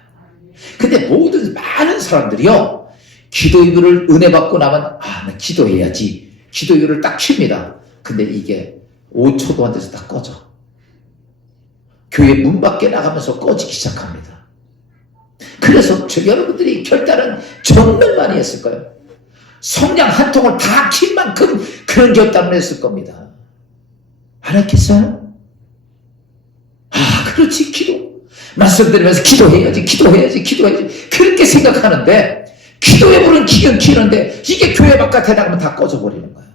근데 많은 사람들이요, 기도의 불을 은혜 받고 나면 나 기도해야지 기도의 불을 딱 켭니다. 근데 이게 5초도 안 돼서 다 꺼져. 교회 문 밖에 나가면서 꺼지기 시작합니다. 그래서 여러분들이 결단은 정말 많이 했을 거예요. 성냥 한 통을 다 킨 만큼 그런 결단을 했을 겁니다. 안 했겠어요? 그렇지, 기도. 말씀 들으면서 기도해야지, 기도해야지, 기도해야지. 그렇게 생각하는데, 기도의 불은 키긴 키는데, 이게 교회 바깥에 나가면 다 꺼져버리는 거야.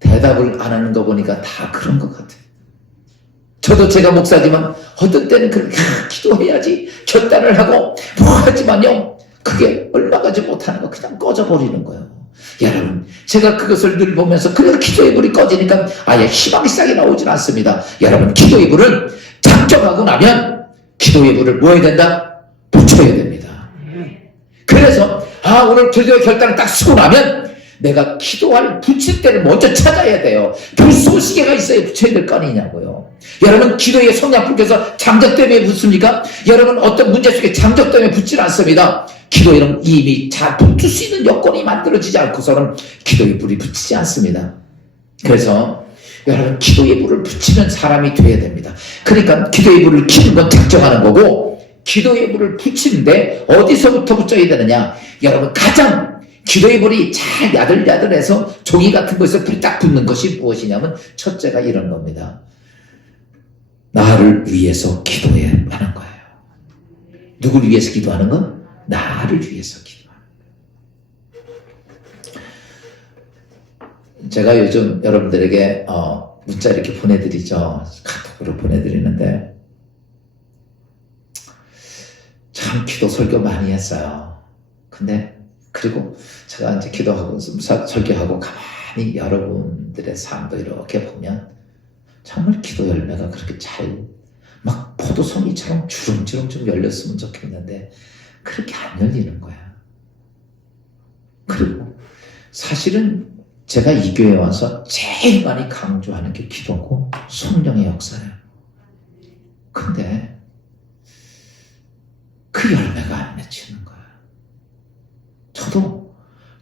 대답을 안 하는 거 보니까 다 그런 것 같아요. 저도 제가 목사지만, 어떤 때는 그렇게 기도해야지, 결단을 하고, 뭐 하지만요, 그게 얼마 가지 못하는 거 그냥 꺼져버리는 거예요. 여러분, 제가 그것을 늘 보면서 그래도 기도의 불이 꺼지니까 아예 희망이 싹이 나오진 않습니다. 여러분, 기도의 불을 작정하고 나면 기도의 불을 뭐 해야 된다? 붙여야 됩니다. 그래서 오늘 기도의 결단을 딱 쓰고 나면 내가 기도할 붙일 때를 먼저 찾아야 돼요. 불쏘시개가 있어야 붙여야 될 거 아니냐고요. 여러분, 기도의 성냥불께서 장작 때문에 붙습니까? 여러분, 어떤 문제 속에 장작 때문에 붙질 않습니다. 기도에는 이미 잘 붙을 수 있는 여건이 만들어지지 않고서는 기도의 불이 붙이지 않습니다. 그래서 여러분, 기도의 불을 붙이는 사람이 돼야 됩니다. 그러니까 기도의 불을 켜는 건 작정하는 거고, 기도의 불을 붙이는데 어디서부터 붙여야 되느냐? 여러분, 가장 기도의 불이 잘 야들야들해서 종이 같은 거에서 불이 딱 붙는 것이 무엇이냐면 첫째가 이런 겁니다. 나를 위해서 기도해야 하는 거예요. 누구를 위해서 기도하는 건? 나를 위해서 기도하는 거예요. 제가 요즘 여러분들에게 문자 이렇게 보내드리죠. 카톡으로 보내드리는데 참 기도 설교 많이 했어요. 근데 그리고 제가 이제 기도하고 설교하고 가만히 여러분들의 삶도 이렇게 보면 정말 기도 열매가 그렇게 잘 막 포도송이처럼 주렁주렁 좀 열렸으면 좋겠는데 그렇게 안 열리는 거야. 그리고 사실은 제가 이 교회에 와서 제일 많이 강조하는 게 기도고 성령의 역사예요. 근데 그 열매가 안 맺히는 거야. 저도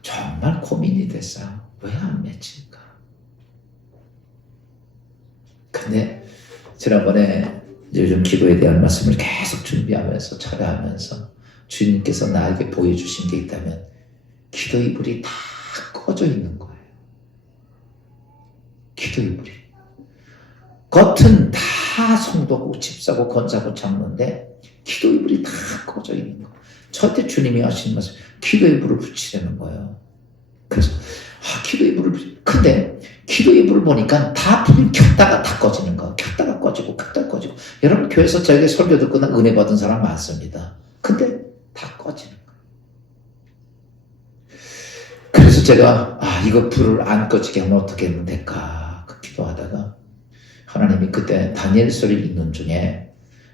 정말 고민이 됐어요. 왜 안 맺힐까? 근데 지난번에 요즘 기도에 대한 말씀을 계속 준비하면서 철회하면서 주님께서 나에게 보여주신 게 있다면 기도의 불이 다 꺼져 있는 거예요. 기도의 불이. 겉은 다 성도고 집사고 권사고 장로인데 기도의 불이 다 꺼져 있는 거예요. 저때 주님이 하시는 말씀, 기도의 불을 붙이려는 거예요. 그래서 기도의 불을 근데 기도의 불을 보니까 다 불을 켰다가 다 꺼지는 거, 켰다가 꺼지고 켰다가 꺼지고. 여러분, 교회에서 저에게 설교 듣거나 은혜 받은 사람 많습니다. 근데 다 꺼지는 거예요. 그래서 제가 이거 불을 안 꺼지게 하면 어떻게 하면 될까 기도하다가 하나님이 그때 다니엘서를 읽는 중에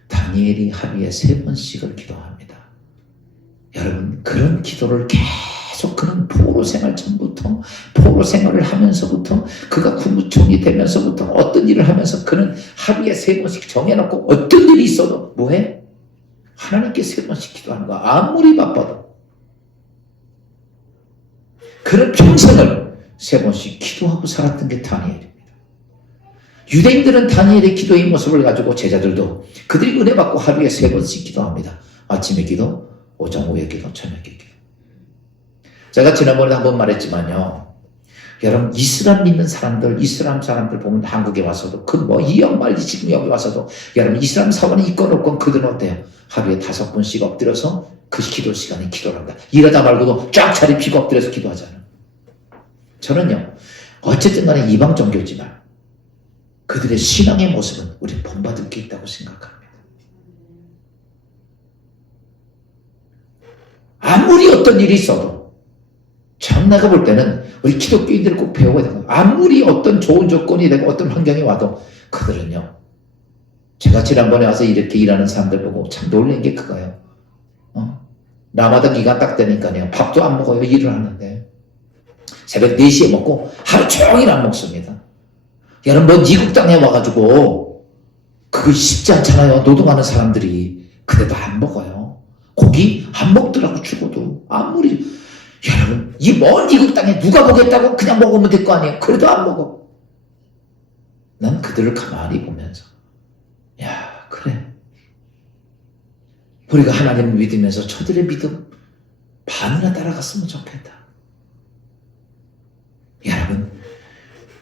다니엘이 하루에 3번씩을 기도합니다. 여러분, 그런 기도를 계속 그는 포로 생활 전부터 포로 생활을 하면서부터 그가 국무총리 되면서부터 어떤 일을 하면서 그는 하루에 3번씩 정해놓고 어떤 일이 있어도 뭐해? 하나님께 3번씩 기도하는 거야. 아무리 바빠도. 그런 평생을 3번씩 기도하고 살았던 게 다니엘입니다. 유대인들은 다니엘의 기도의 모습을 가지고 제자들도 그들이 은혜 받고 하루에 3번씩 기도합니다. 아침에 기도, 오전 오후에 기도, 저녁에 기도. 제가 지난번에 한번 말했지만요. 여러분, 이슬람 믿는 사람들, 이슬람 사람들 보면 한국에 와서도 이 양말이 지금 여기 와서도 여러분 이슬람 사원이 있건 없건 그들은 어때요? 하루에 5번씩 엎드려서 그 기도 시간에 기도를 한다. 일하다 말고도 쫙 자리 피고 엎드려서 기도하잖아요. 저는요, 어쨌든 간에 이방 종교지만 그들의 신앙의 모습은 우리 본받을 게 있다고 생각합니다. 아무리 어떤 일이 있어도 참 내가 볼 때는 우리 기독교인들을 꼭 배워야 되고 아무리 어떤 좋은 조건이 되고 어떤 환경이 와도 그들은요, 제가 지난번에 와서 이렇게 일하는 사람들 보고 참 놀란 게 그거예요. 라마단 기간 딱 되니까요, 밥도 안 먹어요. 일을 하는데 새벽 4시에 먹고 하루 종일 안 먹습니다. 여러분, 미국 땅에 와가지고 그거 쉽지 않잖아요. 노동하는 사람들이. 근데도 안 먹어요. 고기 안 먹더라고. 죽어도. 아무리 여러분, 이 먼 미국 땅에 누가 먹겠다고 그냥 먹으면 될 거 아니에요. 그래도 안 먹어. 난 그들을 가만히 보면서 그래, 우리가 하나님을 믿으면서 저들의 믿음 반이나 따라갔으면 좋겠다. 여러분,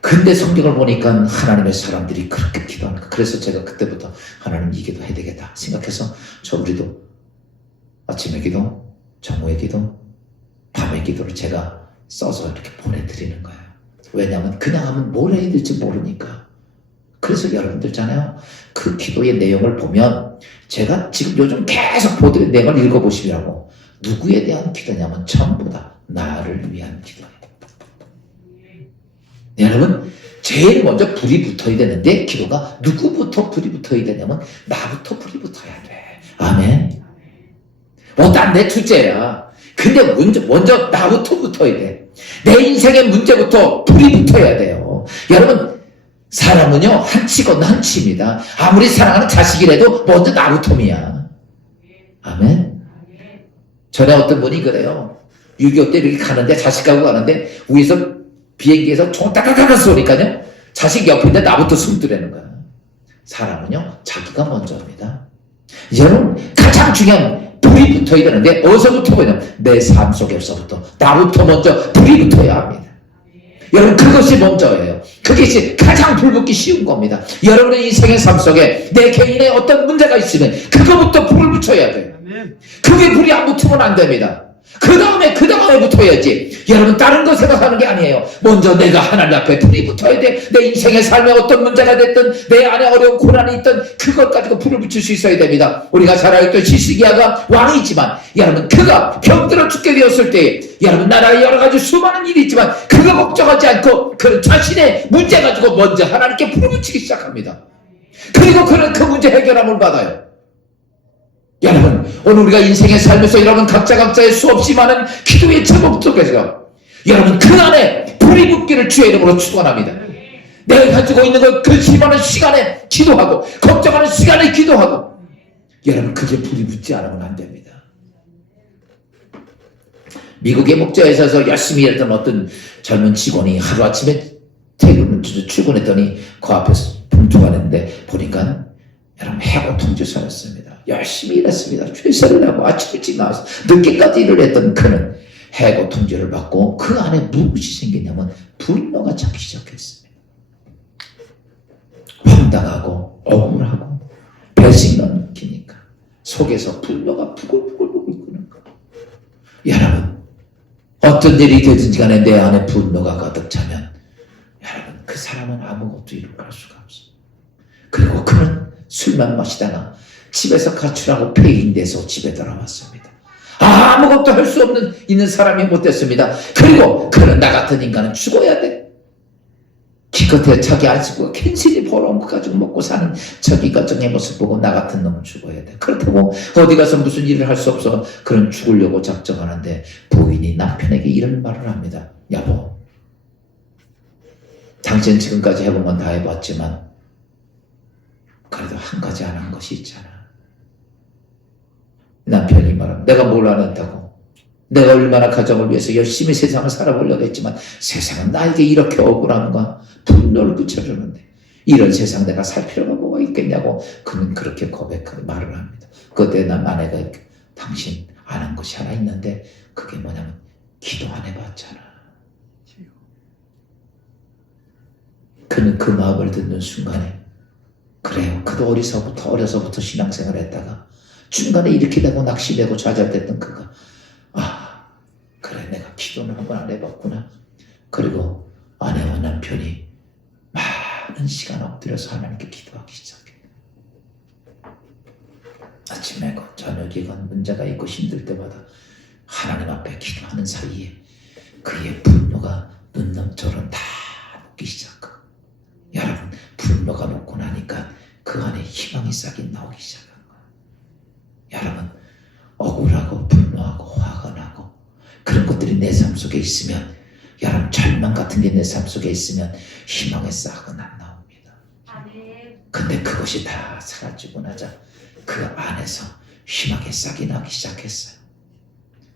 근데 성경을 보니까 하나님의 사람들이 그렇게 기도하는 거. 그래서 제가 그때부터 하나님 이 기도 해야 되겠다 생각해서 우리도 아침의 기도, 정오의 기도, 밤의 기도를 제가 써서 이렇게 보내드리는 거예요. 왜냐하면 그냥 하면 뭘 해야 될지 모르니까. 그래서 여러분들 있잖아요. 그 기도의 내용을 보면 제가 지금 요즘 계속 보드의 내용을 읽어보시라고. 누구에 대한 기도냐면 전부 다 나를 위한 기도예요. 여러분, 제일 먼저 불이 붙어야 되는데 기도가 누구부터 불이 붙어야 되냐면 나부터 불이 붙어야 돼. 아멘. 딴 내 둘째야. 근데 먼저 나부터 붙어야 돼. 내 인생의 문제부터 불이 붙어야 돼요. 여러분, 사람은요, 한치 건너 한치입니다. 아무리 사랑하는 자식이라도 먼저 나부터이야. 아멘. 전에 어떤 분이 그래요. 6.25 때 이렇게 가는데, 자식하고 가는데, 위에서 비행기에서 총 따다다다 쏘니까요, 자식 옆에 있는데 나부터 숨더라는 거야. 사람은요, 자기가 먼저입니다. 여러분, 가장 중요한 불이 붙어야 되는데, 어디서부터 보냐면, 내 삶 속에서부터, 나부터 먼저 불이 붙어야 합니다. 여러분, 그것이 먼저예요. 그것이 가장 불붙기 쉬운 겁니다. 여러분의 인생의 삶 속에 내 개인의 어떤 문제가 있으면 그거부터 불을 붙여야 돼요. 그게 불이 안 붙으면 안 됩니다. 그 다음에 붙어야지. 여러분, 다른 거 생각하는 게 아니에요. 먼저 내가 하나님 앞에 불이 붙어야 돼. 내 인생의 삶에 어떤 문제가 됐든 내 안에 어려운 고난이 있든 그걸 가지고 불을 붙일 수 있어야 됩니다. 우리가 잘 알던 시스기야가 왕이지만 여러분, 그가 병들어 죽게 되었을 때 여러분, 나라에 여러 가지 수많은 일이 있지만 그거 걱정하지 않고 그는 자신의 문제 가지고 먼저 하나님께 불을 붙이기 시작합니다. 그리고 그는 그 문제 해결함을 받아요. 여러분, 오늘 우리가 인생의 삶에서 여러분 각자의 수없이 많은 기도의 제목 속에서 여러분 그 안에 불이 붙기를 주의 이름으로 축원합니다. 내가 가지고 있는 것 근심하는 시간에 기도하고 걱정하는 시간에 기도하고 여러분 그게 불이 붙지 않으면 안 됩니다. 미국의 목자회사에서 열심히 일했던 어떤 젊은 직원이 하루아침에 출근했더니 그 앞에서 봉투가 있는데 보니까 여러분 해고 통지서였습니다. 열심히 일했습니다. 최선을 하고 아침 일찍 나와서 늦게까지 일을 했던 그는 해고 통지를 받고 그 안에 무엇이 생겼냐면 분노가 차기 시작했습니다. 황당하고 억울하고 배신감 느끼니까 속에서 분노가 부글부글 끓는 거. 여러분, 어떤 일이 되든지 간에 내 안에 분노가 가득 차면 여러분 그 사람은 아무것도 이룩할 수가 없어. 그리고 그는 술만 마시다가 집에서 가출하고 폐인돼서 집에 돌아왔습니다. 아무것도 할 수 없는 있는 사람이 못됐습니다. 그리고 그는 나 같은 인간은 죽어야 돼. 기껏해 자기 아직도 괜시리 벌어온 거 가지고 먹고 사는 저기 가정의 모습 보고 나 같은 놈은 죽어야 돼. 그렇다고 어디 가서 무슨 일을 할 수 없어 그는 죽으려고 작정하는데 부인이 남편에게 이런 말을 합니다. 여보, 당신 지금까지 해본 건 다 해봤지만 그래도 한 가지 안 한 것이 있잖아. 남편이 말합니다. 내가 뭘 안 했다고? 내가 얼마나 가정을 위해서 열심히 세상을 살아보려고 했지만 세상은 나에게 이렇게 억울한가? 분노를 붙여주는데 이런 세상 내가 살 필요가 뭐가 있겠냐고 그는 그렇게 고백하고 말을 합니다. 그때 난 아내가 당신 안 한 것이 하나 있는데 그게 뭐냐면 기도 안 해봤잖아. 그는 그 마음을 듣는 순간에 그래요. 그도 어려서부터 신앙생활을 했다가 중간에 이렇게 되고 낙심되고 좌절됐던 그가 그래 내가 기도는 한 번 안 해봤구나. 그리고 아내와 남편이 많은 시간 엎드려서 하나님께 기도하기 시작해. 아침에건 저녁이건 문제가 있고 힘들 때마다 하나님 앞에 기도하는 사이에 그의 분노가 눈넘처럼 다 녹기 시작하고 여러분 분노가 녹고 나니까 그 안에 희망이 싹이 나오기 시작한 거예요. 여러분 억울하고 분노하고 화가 나고 그런 것들이 내 삶 속에 있으면 여러분 절망 같은 게 내 삶 속에 있으면 희망의 싹은 안 나옵니다. 근데 그것이 다 사라지고 나자 그 안에서 희망의 싹이 나기 시작했어요.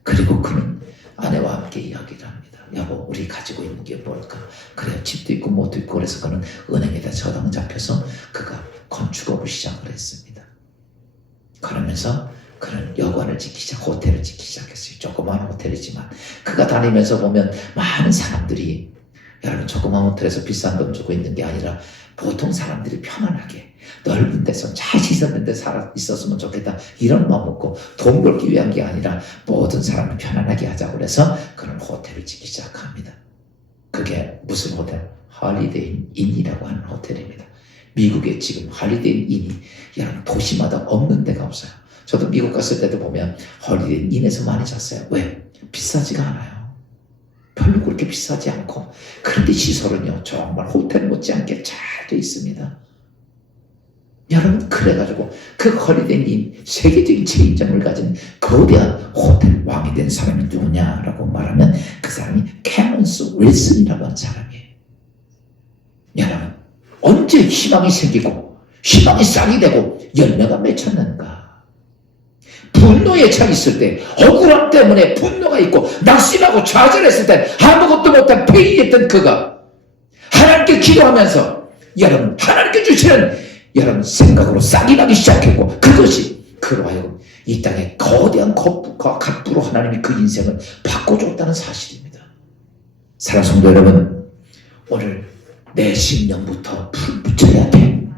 그리고 그는 아내와 함께 이야기를 합니다. 여보 우리 가지고 있는 게 뭘까? 그래요 집도 있고 뭐도 있고 그래서 그는 은행에다 저당 잡혀서 그가 건축업을 시작을 했습니다. 그러면서 그는 여관을 짓기 시작, 호텔을 짓기 시작했어요. 조그마한 호텔이지만 그가 다니면서 보면 많은 사람들이 여러분 조그만 호텔에서 비싼 돈 주고 있는 게 아니라 보통 사람들이 편안하게 넓은 데서 잘 씻었는 데 살아 있었으면 좋겠다 이런 마음 먹고 돈 벌기 위한 게 아니라 모든 사람을 편안하게 하자고 그래서 그런 호텔을 짓기 시작합니다. 그게 무슨 호텔? 할리데이 인이라고 하는 호텔입니다. 미국에 지금 할리데이 인이 여러분 도시마다 없는 데가 없어요. 저도 미국 갔을 때도 보면 할리데이 인에서 많이 잤어요. 왜? 비싸지가 않아요. 별로 그렇게 비싸지 않고, 그런데 시설은요 정말 호텔 못지않게 잘 돼 있습니다. 여러분 그래가지고 그 할리데이 세계적인 체인점을 가진 거대한 호텔 왕이 된 사람이 누구냐라고 말하면 그 사람이 캐먼스 윌슨이라고 하는 사람이에요. 여러분 언제 희망이 생기고 희망이 싹이 되고 열매가 맺혔는가? 분노에 차 있을 때, 억울함 때문에 분노가 있고 낙심하고 좌절했을 때 아무것도 못한 폐기했던 그가 하나님께 기도하면서 여러분 하나님께 주시는 여러분 생각으로 싹이 나기 시작했고, 그것이 그로 하여금 이 땅에 거대한 갑부로 하나님이 그 인생을 바꿔줬다는 사실입니다. 사랑하는 성도 여러분, 오늘 내 심령부터 불 붙여야 돼.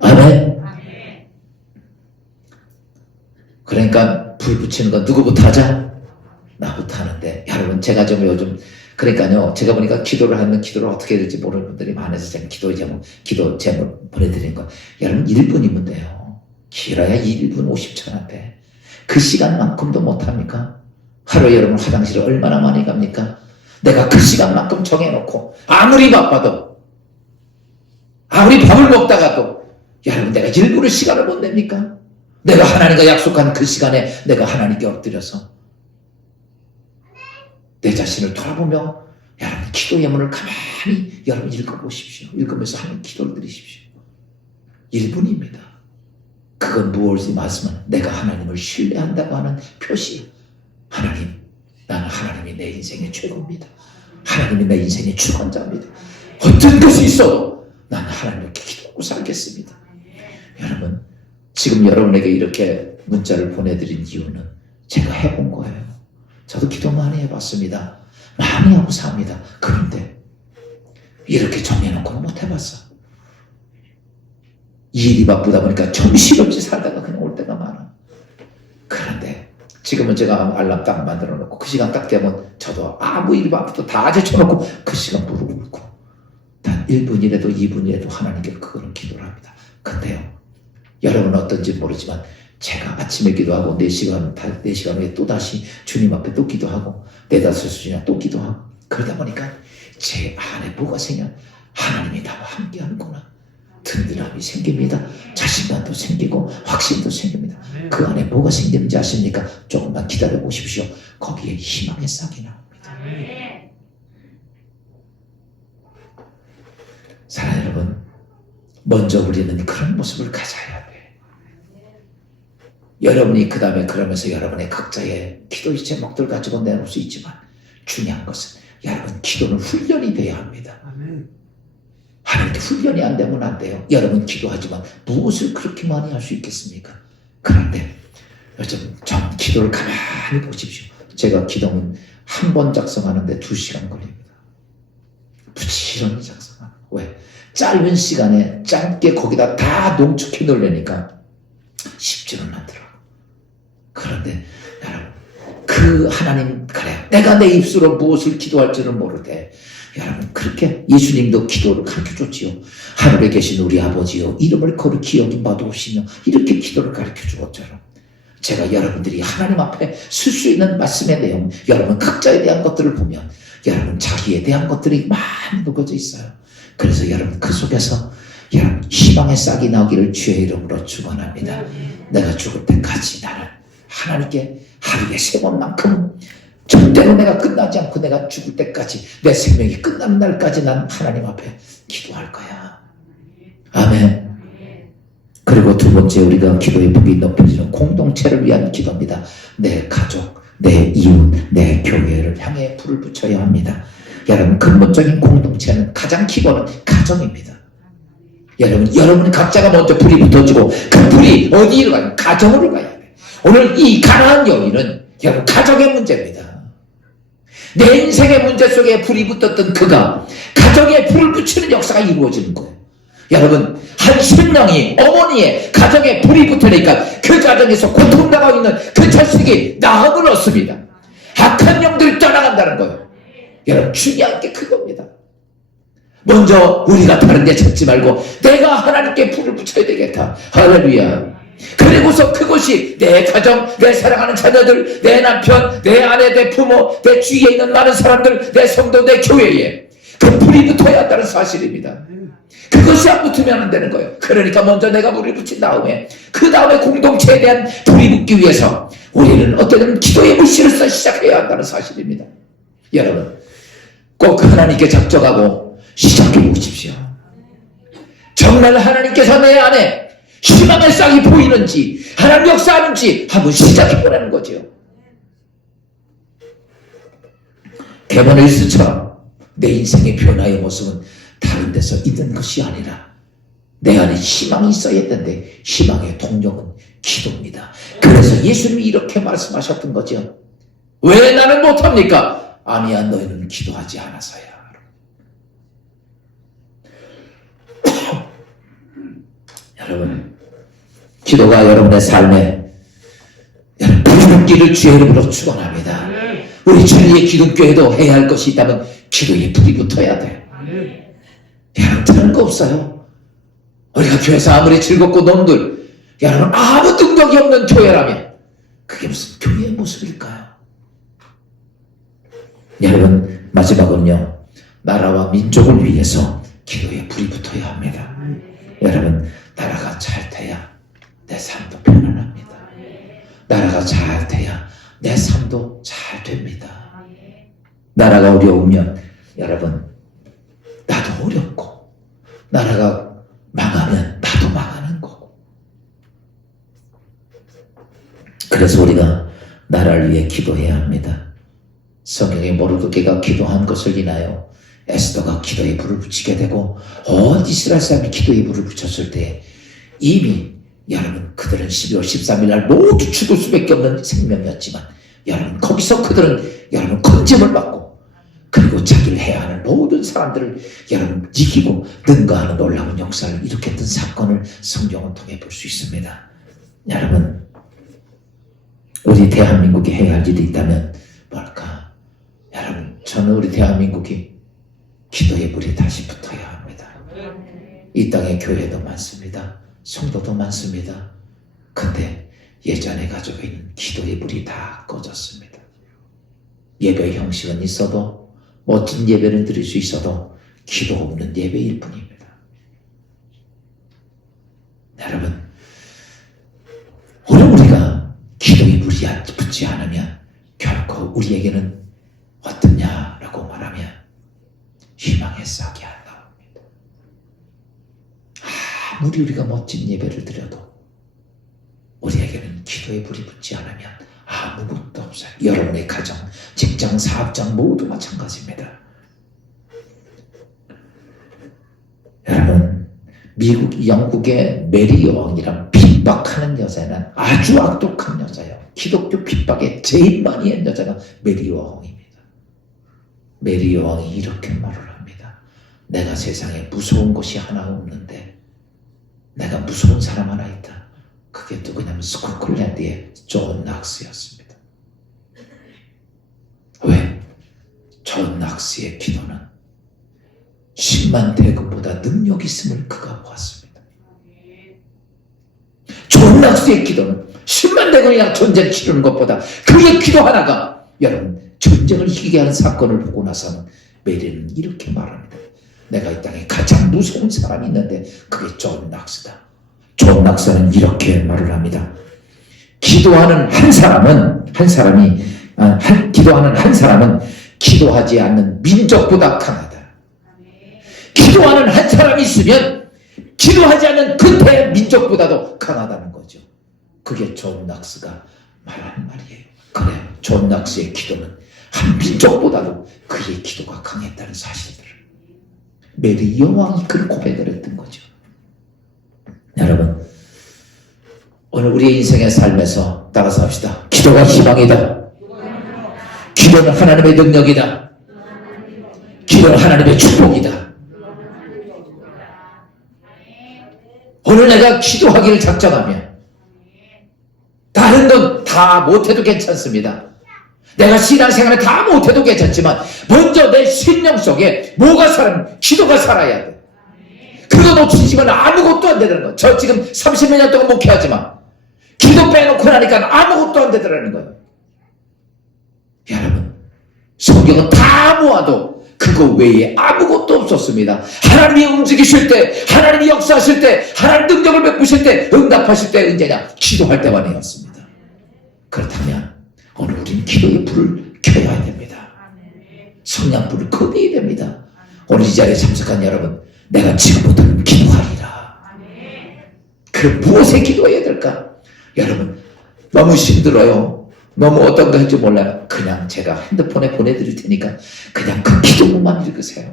아멘. 그러니까 불 붙이는 건 누구부터 하자? 나부터 하는데, 여러분 제가 좀 요즘 그러니까요 제가 보니까 기도를 하면 기도를 어떻게 해야 될지 모르는 분들이 많아서 제가 기도 제목 보내드린 거, 여러분 1분이면 돼요. 길어야 1분 50초인데 그 시간만큼도 못합니까? 하루에 여러분 화장실을 얼마나 많이 갑니까? 내가 그 시간만큼 정해놓고 아무리 바빠도 아무리 밥을 먹다가도 여러분 내가 1분의 시간을 못 냅니까? 내가 하나님과 약속한 그 시간에 내가 하나님께 엎드려서 내 자신을 돌아보며 여러분 기도 예문을 가만히 여러분 읽어보십시오. 읽으면서 하나님 기도를 드리십시오. 1분입니다. 그건 무엇이 말씀은 내가 하나님을 신뢰한다고 하는 표시. 하나님, 나는 하나님이 내 인생의 최고입니다. 하나님이 내 인생의 주관자입니다. 어떤 것이 있어도 나는 하나님께 기도하고 살겠습니다. 여러분 지금 여러분에게 이렇게 문자를 보내드린 이유는 제가 해본 거예요. 저도 기도 많이 해봤습니다. 많이 하고 삽니다. 그런데 이렇게 정해놓고는 못 해봤어. 일이 바쁘다 보니까 정신없이 살다가 그냥 올 때가 많아. 그런데 지금은 제가 알람 딱 만들어 놓고 그 시간 딱 되면 저도 아무 일이 바쁘도 다 제쳐놓고 그 시간 무릎 꿇고 단 1분이라도 2분이라도 하나님께 그거는 기도를 합니다. 근데요 여러분은 어떤지 모르지만 제가 아침에 기도하고 4시간 후에 또다시 주님 앞에 또 기도하고 4-5시간 또 기도하고 그러다 보니까 제 안에 뭐가 생겨? 하나님이 나와 함께 하는구나. 든든함이 생깁니다. 자신감도 생기고 확신도 생깁니다. 그 안에 뭐가 생기는지 아십니까? 조금만 기다려 보십시오. 거기에 희망의 싹이 나옵니다. 사랑하는 여러분, 먼저 우리는 그런 모습을 가져야 돼. 여러분이 그 다음에 그러면서 여러분의 각자의 기도의 제목들 가지고 내놓을 수 있지만 중요한 것은 여러분 기도는 훈련이 돼야 합니다. 하나님께 훈련이 안 되면 안 돼요. 여러분 기도하지만 무엇을 그렇게 많이 할 수 있겠습니까? 그런데 요즘 전 기도를 가만히 보십시오. 제가 기도문 한 번 작성하는데 2시간 걸립니다. 부지런히 작성하는. 왜? 짧은 시간에 짧게 거기다 다 농축해 넣으려니까 쉽지는 않더라고. 그런데 여러분 그 하나님 그래 내가 내 입술로 무엇을 기도할 줄은 모르되 여러분 그렇게 예수님도 기도를 가르쳐줬지요. 하늘에 계신 우리 아버지요 이름을 거룩히 여김 받으시며 이렇게 기도를 가르쳐주었잖아요. 제가 여러분들이 하나님 앞에 쓸 수 있는 말씀의 내용 여러분 각자에 대한 것들을 보면 여러분 자기에 대한 것들이 많이 녹여져 있어요. 그래서 여러분 그 속에서 여러분 희망의 싹이 나오기를 주의 이름으로 축원합니다. 내가 죽을 때까지 나는 하나님께 하루에 3번만큼 절대로 내가 끝나지 않고 내가 죽을 때까지 내 생명이 끝나는 날까지 난 하나님 앞에 기도할 거야. 아멘. 그리고 두 번째 우리가 기도의 폭이 높여지는 공동체를 위한 기도입니다. 내 가족, 내 이웃, 내 교회를 향해 불을 붙여야 합니다. 여러분 근본적인 공동체는 가장 기본은 가정입니다. 여러분 각자가 먼저 불이 붙어지고 그 불이 어디로 가요? 가정으로 가야 돼. 오늘 이 가나안 여인은 여러분 가정의 문제입니다. 내 인생의 문제 속에 불이 붙었던 그가 가정에 불을 붙이는 역사가 이루어지는 거예요. 여러분, 한 신령이 어머니의 가정에 불이 붙으니까 그 가정에서 고통당하고 있는 그 자식이 나음을 얻습니다. 악한 영들이 떠나간다는 거예요. 여러분, 중요한 게 그겁니다. 먼저 우리가 다른 데 찾지 말고 내가 하나님께 불을 붙여야 되겠다. 할렐루야. 그리고서 그것이 내 가정, 내 사랑하는 자녀들, 내 남편, 내 아내, 내 부모, 내 주위에 있는 많은 사람들, 내 성도, 내 교회에 그 불이 붙어야 한다는 사실입니다. 그것이 안 붙으면 안 되는 거예요. 그러니까 먼저 내가 불을 붙인 다음에 그 다음에 공동체에 대한 불이 붙기 위해서 우리는 어떻게든 기도의 물씨로서 시작해야 한다는 사실입니다. 여러분, 꼭 하나님께 작정하고 시작해 보십시오. 정말 하나님께서 내 안에 희망의 싹이 보이는지 하나님 역사하는지 한번 시작해 보라는 거죠. 데모네이스처럼 내 인생의 변화의 모습은 다른 데서 있는 것이 아니라 내 안에 희망이 있어야 했는데 희망의 동력은 기도입니다. 그래서 예수님이 이렇게 말씀하셨던 거죠. 왜 나는 못합니까? 아니야, 너희는 기도하지 않아서야. 여러분, 기도가 여러분의 삶에 부름길을 주의 이름으로 축원합니다. 우리 진리의 기독교에도 해야 할 것이 있다면 기도에 불이 붙어야 돼. 여러분, 다른 거 없어요. 우리가 교회에서 아무리 즐겁고 논들, 여러분 아무 능력이 없는 교회라면 그게 무슨 교회의 모습일까요? 여러분, 마지막은요, 나라와 민족을 위해서 기도에 불이 붙어야 합니다. 여러분, 나라가 잘 돼야 내 삶도 편안합니다. 나라가 잘 돼야 내 삶도 잘 됩니다. 나라가 어려우면 여러분, 나도 어렵고, 나라가 망하면 나도 망하는 거고. 그래서 우리가 나라를 위해 기도해야 합니다. 성경에 모르드게가 기도한 것을 인하여 에스더가 기도에 불을 붙이게 되고 온 이스라엘 사람이 기도에 불을 붙였을 때 이미 여러분, 그들은 12월 13일 날 모두 죽을 수밖에 없는 생명이었지만 여러분, 거기서 그들은 여러분 건짐을 받고 그리고 자기를 해야 하는 모든 사람들을 여러분 이기고 능가하는 놀라운 역사를 일으켰던 사건을 성경을 통해 볼 수 있습니다. 여러분, 우리 대한민국이 해야 할 일이 있다면 뭘까? 여러분, 저는 우리 대한민국이 기도의 불이 다시 붙어야 합니다. 이 땅에 교회도 많습니다. 성도도 많습니다. 근데 예전에 가지고 있는 기도의 불이 다 꺼졌습니다. 예배 형식은 있어도 멋진 예배를 드릴 수 있어도 기도 없는 예배일 뿐입니다. 여러분, 오늘 우리가 기도의 불이 붙지 않으면 결코 우리에게는 어떠냐라고 말하면 희망의 싹이 안 나옵니다. 아무리 우리가 멋진 예배를 드려도 우리에게는 기도의 불이 붙지 않으면 아무것도 없어요. 여러분의 가정, 직장, 사업장 모두 마찬가지입니다. 여러분, 영국의 메리 여왕이란 핍박하는 여자는 아주 악독한 여자예요. 기독교 핍박에 제일 많이 한 여자가 메리 여왕입니다. 메리 여왕이 이렇게 말을 합니다. 내가 세상에 무서운 것이 하나 없는데 내가 무서운 사람 하나 있다. 그게 누구냐면 스코틀랜드의 존 낙스였습니다. 왜? 존 낙스의 기도는 10만 대군보다 능력 있음을 그가 보았습니다. 존 낙스의 기도는 10만 대군이랑 전쟁 치르는 것보다 그의 기도 하나가 여러분 전쟁을 이기게 하는 사건을 보고 나서는 메리는 이렇게 말합니다. 내가 이 땅에 가장 무서운 사람이 있는데 그게 존 낙스다. 존 낙스는 이렇게 말을 합니다. 기도하는 한 사람은 기도하지 않는 민족보다 강하다. 기도하는 한 사람이 있으면 기도하지 않는 그 대민족보다도 강하다는 거죠. 그게 존 낙스가 말하는 말이에요. 그래, 존 낙스의 기도는 한 민족보다도 그의 기도가 강했다는 사실들을 메리 여왕이 그를 고백을 했던 거죠. 여러분, 오늘 우리의 인생의 삶에서 따라서 합시다. 기도가 희망이다. 기도는 하나님의 능력이다. 기도는 하나님의 축복이다. 오늘 내가 기도하기를 작정하면 다른 건 다 못해도 괜찮습니다. 내가 신앙생활을 다 못해도 괜찮지만 먼저 내 심령 속에 뭐가 기도가 살아야 돼. 그거 놓치시면 아무것도 안 되는 거예요. 저 지금 30몇 년 동안 목회하지만 기도 빼놓고 나니까 아무것도 안 되더라는 거예요. 여러분, 성경은 다 모아도 그거 외에 아무것도 없었습니다. 하나님이 움직이실 때, 하나님이 역사하실 때, 하나님 능력을 베푸실 때, 응답하실 때 언제냐? 기도할 때만이었습니다. 그렇다면 오늘 우리는 기도의 불을 켜야 됩니다. 성냥불을 꺼내야 됩니다. 오늘 이 자리에 참석한 여러분, 내가 지금부터는 기도하리라. 그럼 무엇에 기도해야 될까? 여러분, 너무 힘들어요. 너무 어떤 거 할지 몰라요. 그냥 제가 핸드폰에 보내드릴 테니까 그냥 그 기도문만 읽으세요.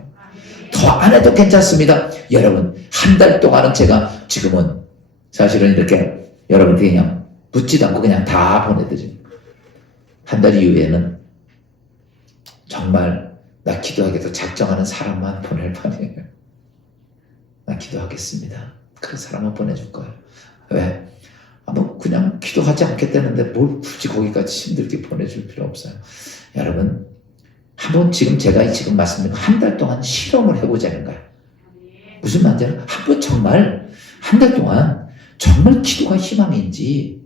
더 안 해도 괜찮습니다. 여러분, 한 달 동안은 제가 지금은 사실은 이렇게 여러분들이 그냥 묻지도 않고 그냥 다 보내드립니다. 한 달 이후에는 정말 나 기도하겠다 작정하는 사람만 보낼 판이에요. 나 기도하겠습니다. 그 사람만 보내줄 거예요. 왜? 뭐 그냥 기도하지 않겠다는데 뭘 굳이 거기까지 힘들게 보내줄 필요 없어요. 여러분, 한번 제가 지금 말씀드린 한 달 동안 실험을 해보자는 거예요. 무슨 말인지 한번 정말 한 달 동안 정말 기도가 희망인지,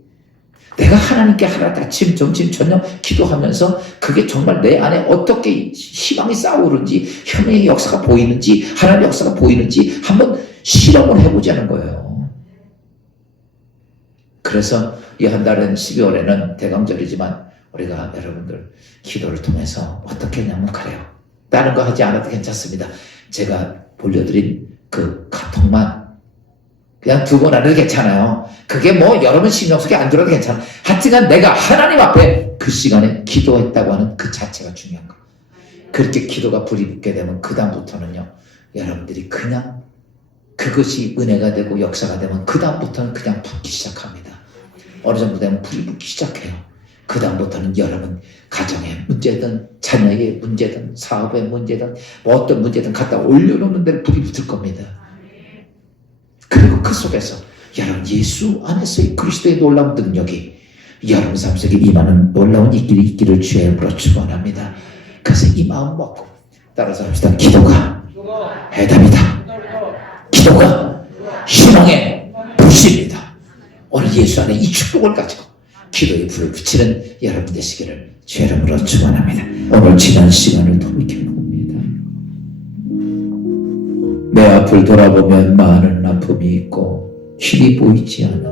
내가 하나님께 하루아침 아침 점심 저녁 기도하면서 그게 정말 내 안에 어떻게 희망이 쌓아오르는지, 혐의의 역사가 보이는지, 하나님의 역사가 보이는지 한번 실험을 해보자는 거예요. 그래서 이 한 달은 12월에는 대강절이지만 우리가 여러분들 기도를 통해서 어떻게 하냐면 그래요. 다른 거 하지 않아도 괜찮습니다. 제가 올려드린 그 카톡만 그냥 두고 나도 괜찮아요. 그게 뭐 여러분 심령 속에 안 들어도 괜찮아. 하여튼간 내가 하나님 앞에 그 시간에 기도했다고 하는 그 자체가 중요한 거예요. 그렇게 기도가 불이 붙게 되면 그 다음부터는요, 여러분들이 그냥 그것이 은혜가 되고 역사가 되면 그 다음부터는 그냥 붙기 시작합니다. 어느 정도 되면 불이 붙기 시작해요. 그 다음부터는 여러분 가정의 문제든 자녀의 문제든 사업의 문제든 뭐 어떤 문제든 갖다 올려놓는 데는 불이 붙을 겁니다. 그리고 그 속에서 여러분 예수 안에서의 그리스도의 놀라운 능력이 여러분 삶 속에 임하는 놀라운 일이 있기를 주의 이름으로 축원합니다. 그래서 이 마음 먹고 따라서 합시다. 기도가 해답이다. 기도가 희망의 불씨입니다. 오늘 예수 안에 이 축복을 가지고 기도의 불을 붙이는 여러분 되시기를 주의 이름으로 축원합니다. 오늘 지난 시간을 돌이켜봅니다. 내 앞을 돌아보면 많은 아픔이 있고 힘이 보이지 않아.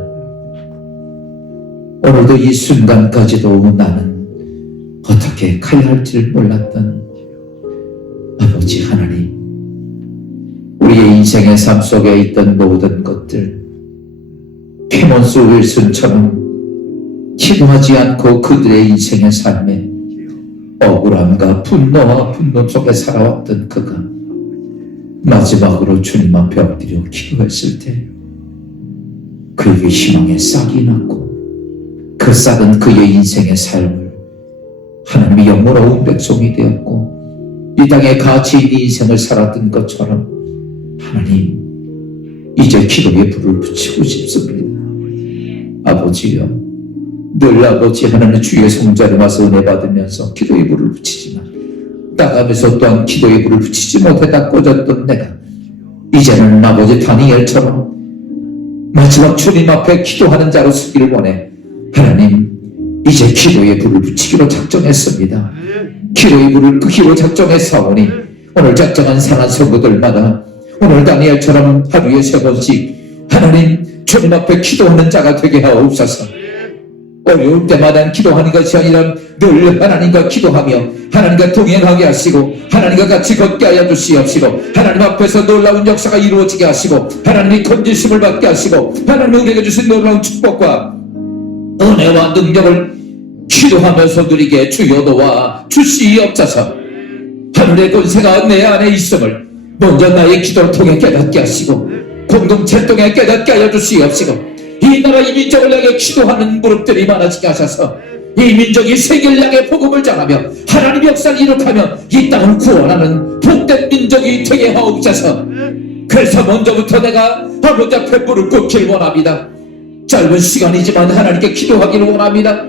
오늘도 이 순간까지도 나는 어떻게 가야 할지를 몰랐던 아버지 하나님, 우리의 인생의 삶 속에 있던 모든 것들 캐몬스 윌슨처럼 기도하지 않고 그들의 인생의 삶에 억울함과 분노와 분노 속에 살아왔던 그가 마지막으로 주님 앞에 엎드려 기도했을 때 그에게 희망의 싹이 났고 그 싹은 그의 인생의 삶을 하나님의 영원로운 백성이 되었고 이 땅에 가치 있는 인생을 살았던 것처럼 하나님 이제 기도의 불을 붙이고 싶습니다. 아버지여, 늘 아버지 하나님 주의 성자를 와서 은혜 받으면서 기도의 불을 붙이지만 나가면서 또한 기도의 불을 붙이지 못하다 꺼졌던 내가 이제는 아버지 다니엘처럼 마지막 주님 앞에 기도하는 자로 서기를 원해 하나님 이제 기도의 불을 붙이기로 작정했습니다. 기도의 불을 끄기로 작정했사오니 오늘 작정한 상한 성도들마다 오늘 다니엘처럼 하루에 3번씩 하나님 주님 앞에 기도하는 자가 되게 하옵소서. 어려울 때마다 기도하는 것이 아니라 늘 하나님과 기도하며 하나님과 동행하게 하시고 하나님과 같이 걷게 하여 주시옵시고 하나님 앞에서 놀라운 역사가 이루어지게 하시고 하나님이 건지심을 받게 하시고 하나님이 우리에게 주신 놀라운 축복과 은혜와 능력을 기도하면서 누리게 주여 도와 주시옵소서. 하늘의 권세가 내 안에 있음을 먼저 나의 기도를 통해 깨닫게 하시고 공동체 통해 깨닫게 하여 주시옵시고 이 나라 이 민족을 향해 기도하는 무릎들이 많아지게 하셔서 이 민족이 세계를 향해 복음을 전하며 하나님의 역사를 이룩하며 이 땅을 구원하는 복된 민족이 되게 하옵소서. 그래서 먼저부터 내가 아버지 앞에 무릎 꿇기를 원합니다. 짧은 시간이지만 하나님께 기도하기를 원합니다.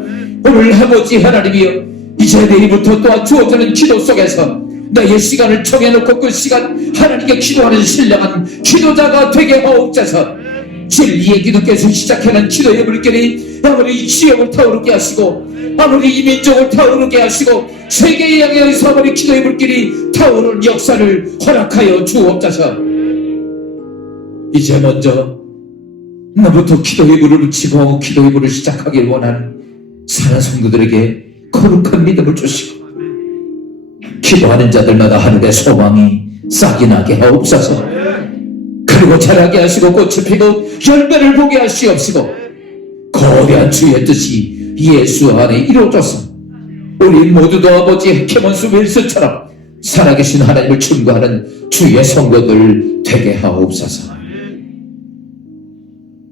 오늘 아버지 하나님이여, 이제 내일부터 또한 주어지는 기도 속에서 나의 시간을 정해놓고 그 시간 하나님께 기도하는 신령한 기도자가 되게 하옵소서. 진리의 기도께서 시작하는 기도의 물결이 아무리 이 지역을 타오르게 하시고 아무리 이 민족을 타오르게 하시고 세계에 향해서 아무리 기도의 물길이 타오르는 역사를 허락하여 주옵소서. 이제 먼저 나부터 기도의 불을 붙이고 기도의 불을 시작하길 원하는 사는 성도들에게 거룩한 믿음을 주시고 기도하는 자들마다 하늘의 소망이 싹이 나게 하옵소서. 그리고 자라게 하시고 꽃이 피고 열매를 보게 하시옵시고 거대한 주의 뜻이 예수 안에 이루어져서 우리 모두도 아버지 캐먼스 윌슨처럼 살아계신 하나님을 충고하는 주의 성도들 되게 하옵소서.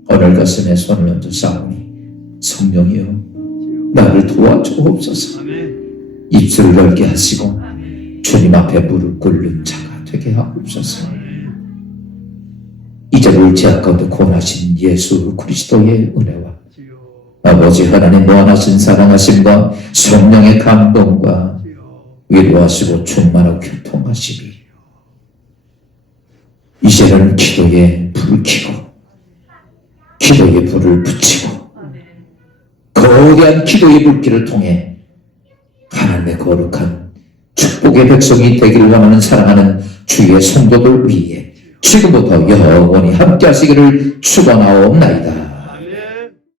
오늘 가슴에 손을 얹어 싸우니 성령이여 나를 도와주옵소서. 입술을 넓게 하시고 주님 앞에 무릎 꿇는 자가 되게 하옵소서. 이제를 제약 가운데 구원하신 예수 그리스도의 은혜와 아버지 하나님 무한하신 사랑하심과 성령의 감동과 위로하시고 충만하고 교통하시니 이제는 기도에 불을 켜고 기도의 불을 붙이고 거대한 기도의 불길을 통해 하나님의 거룩한 축복의 백성이 되기를 원하는 사랑하는 주의 성도들 위해 지금부터 영원히 함께 하시기를 축원하옵나이다.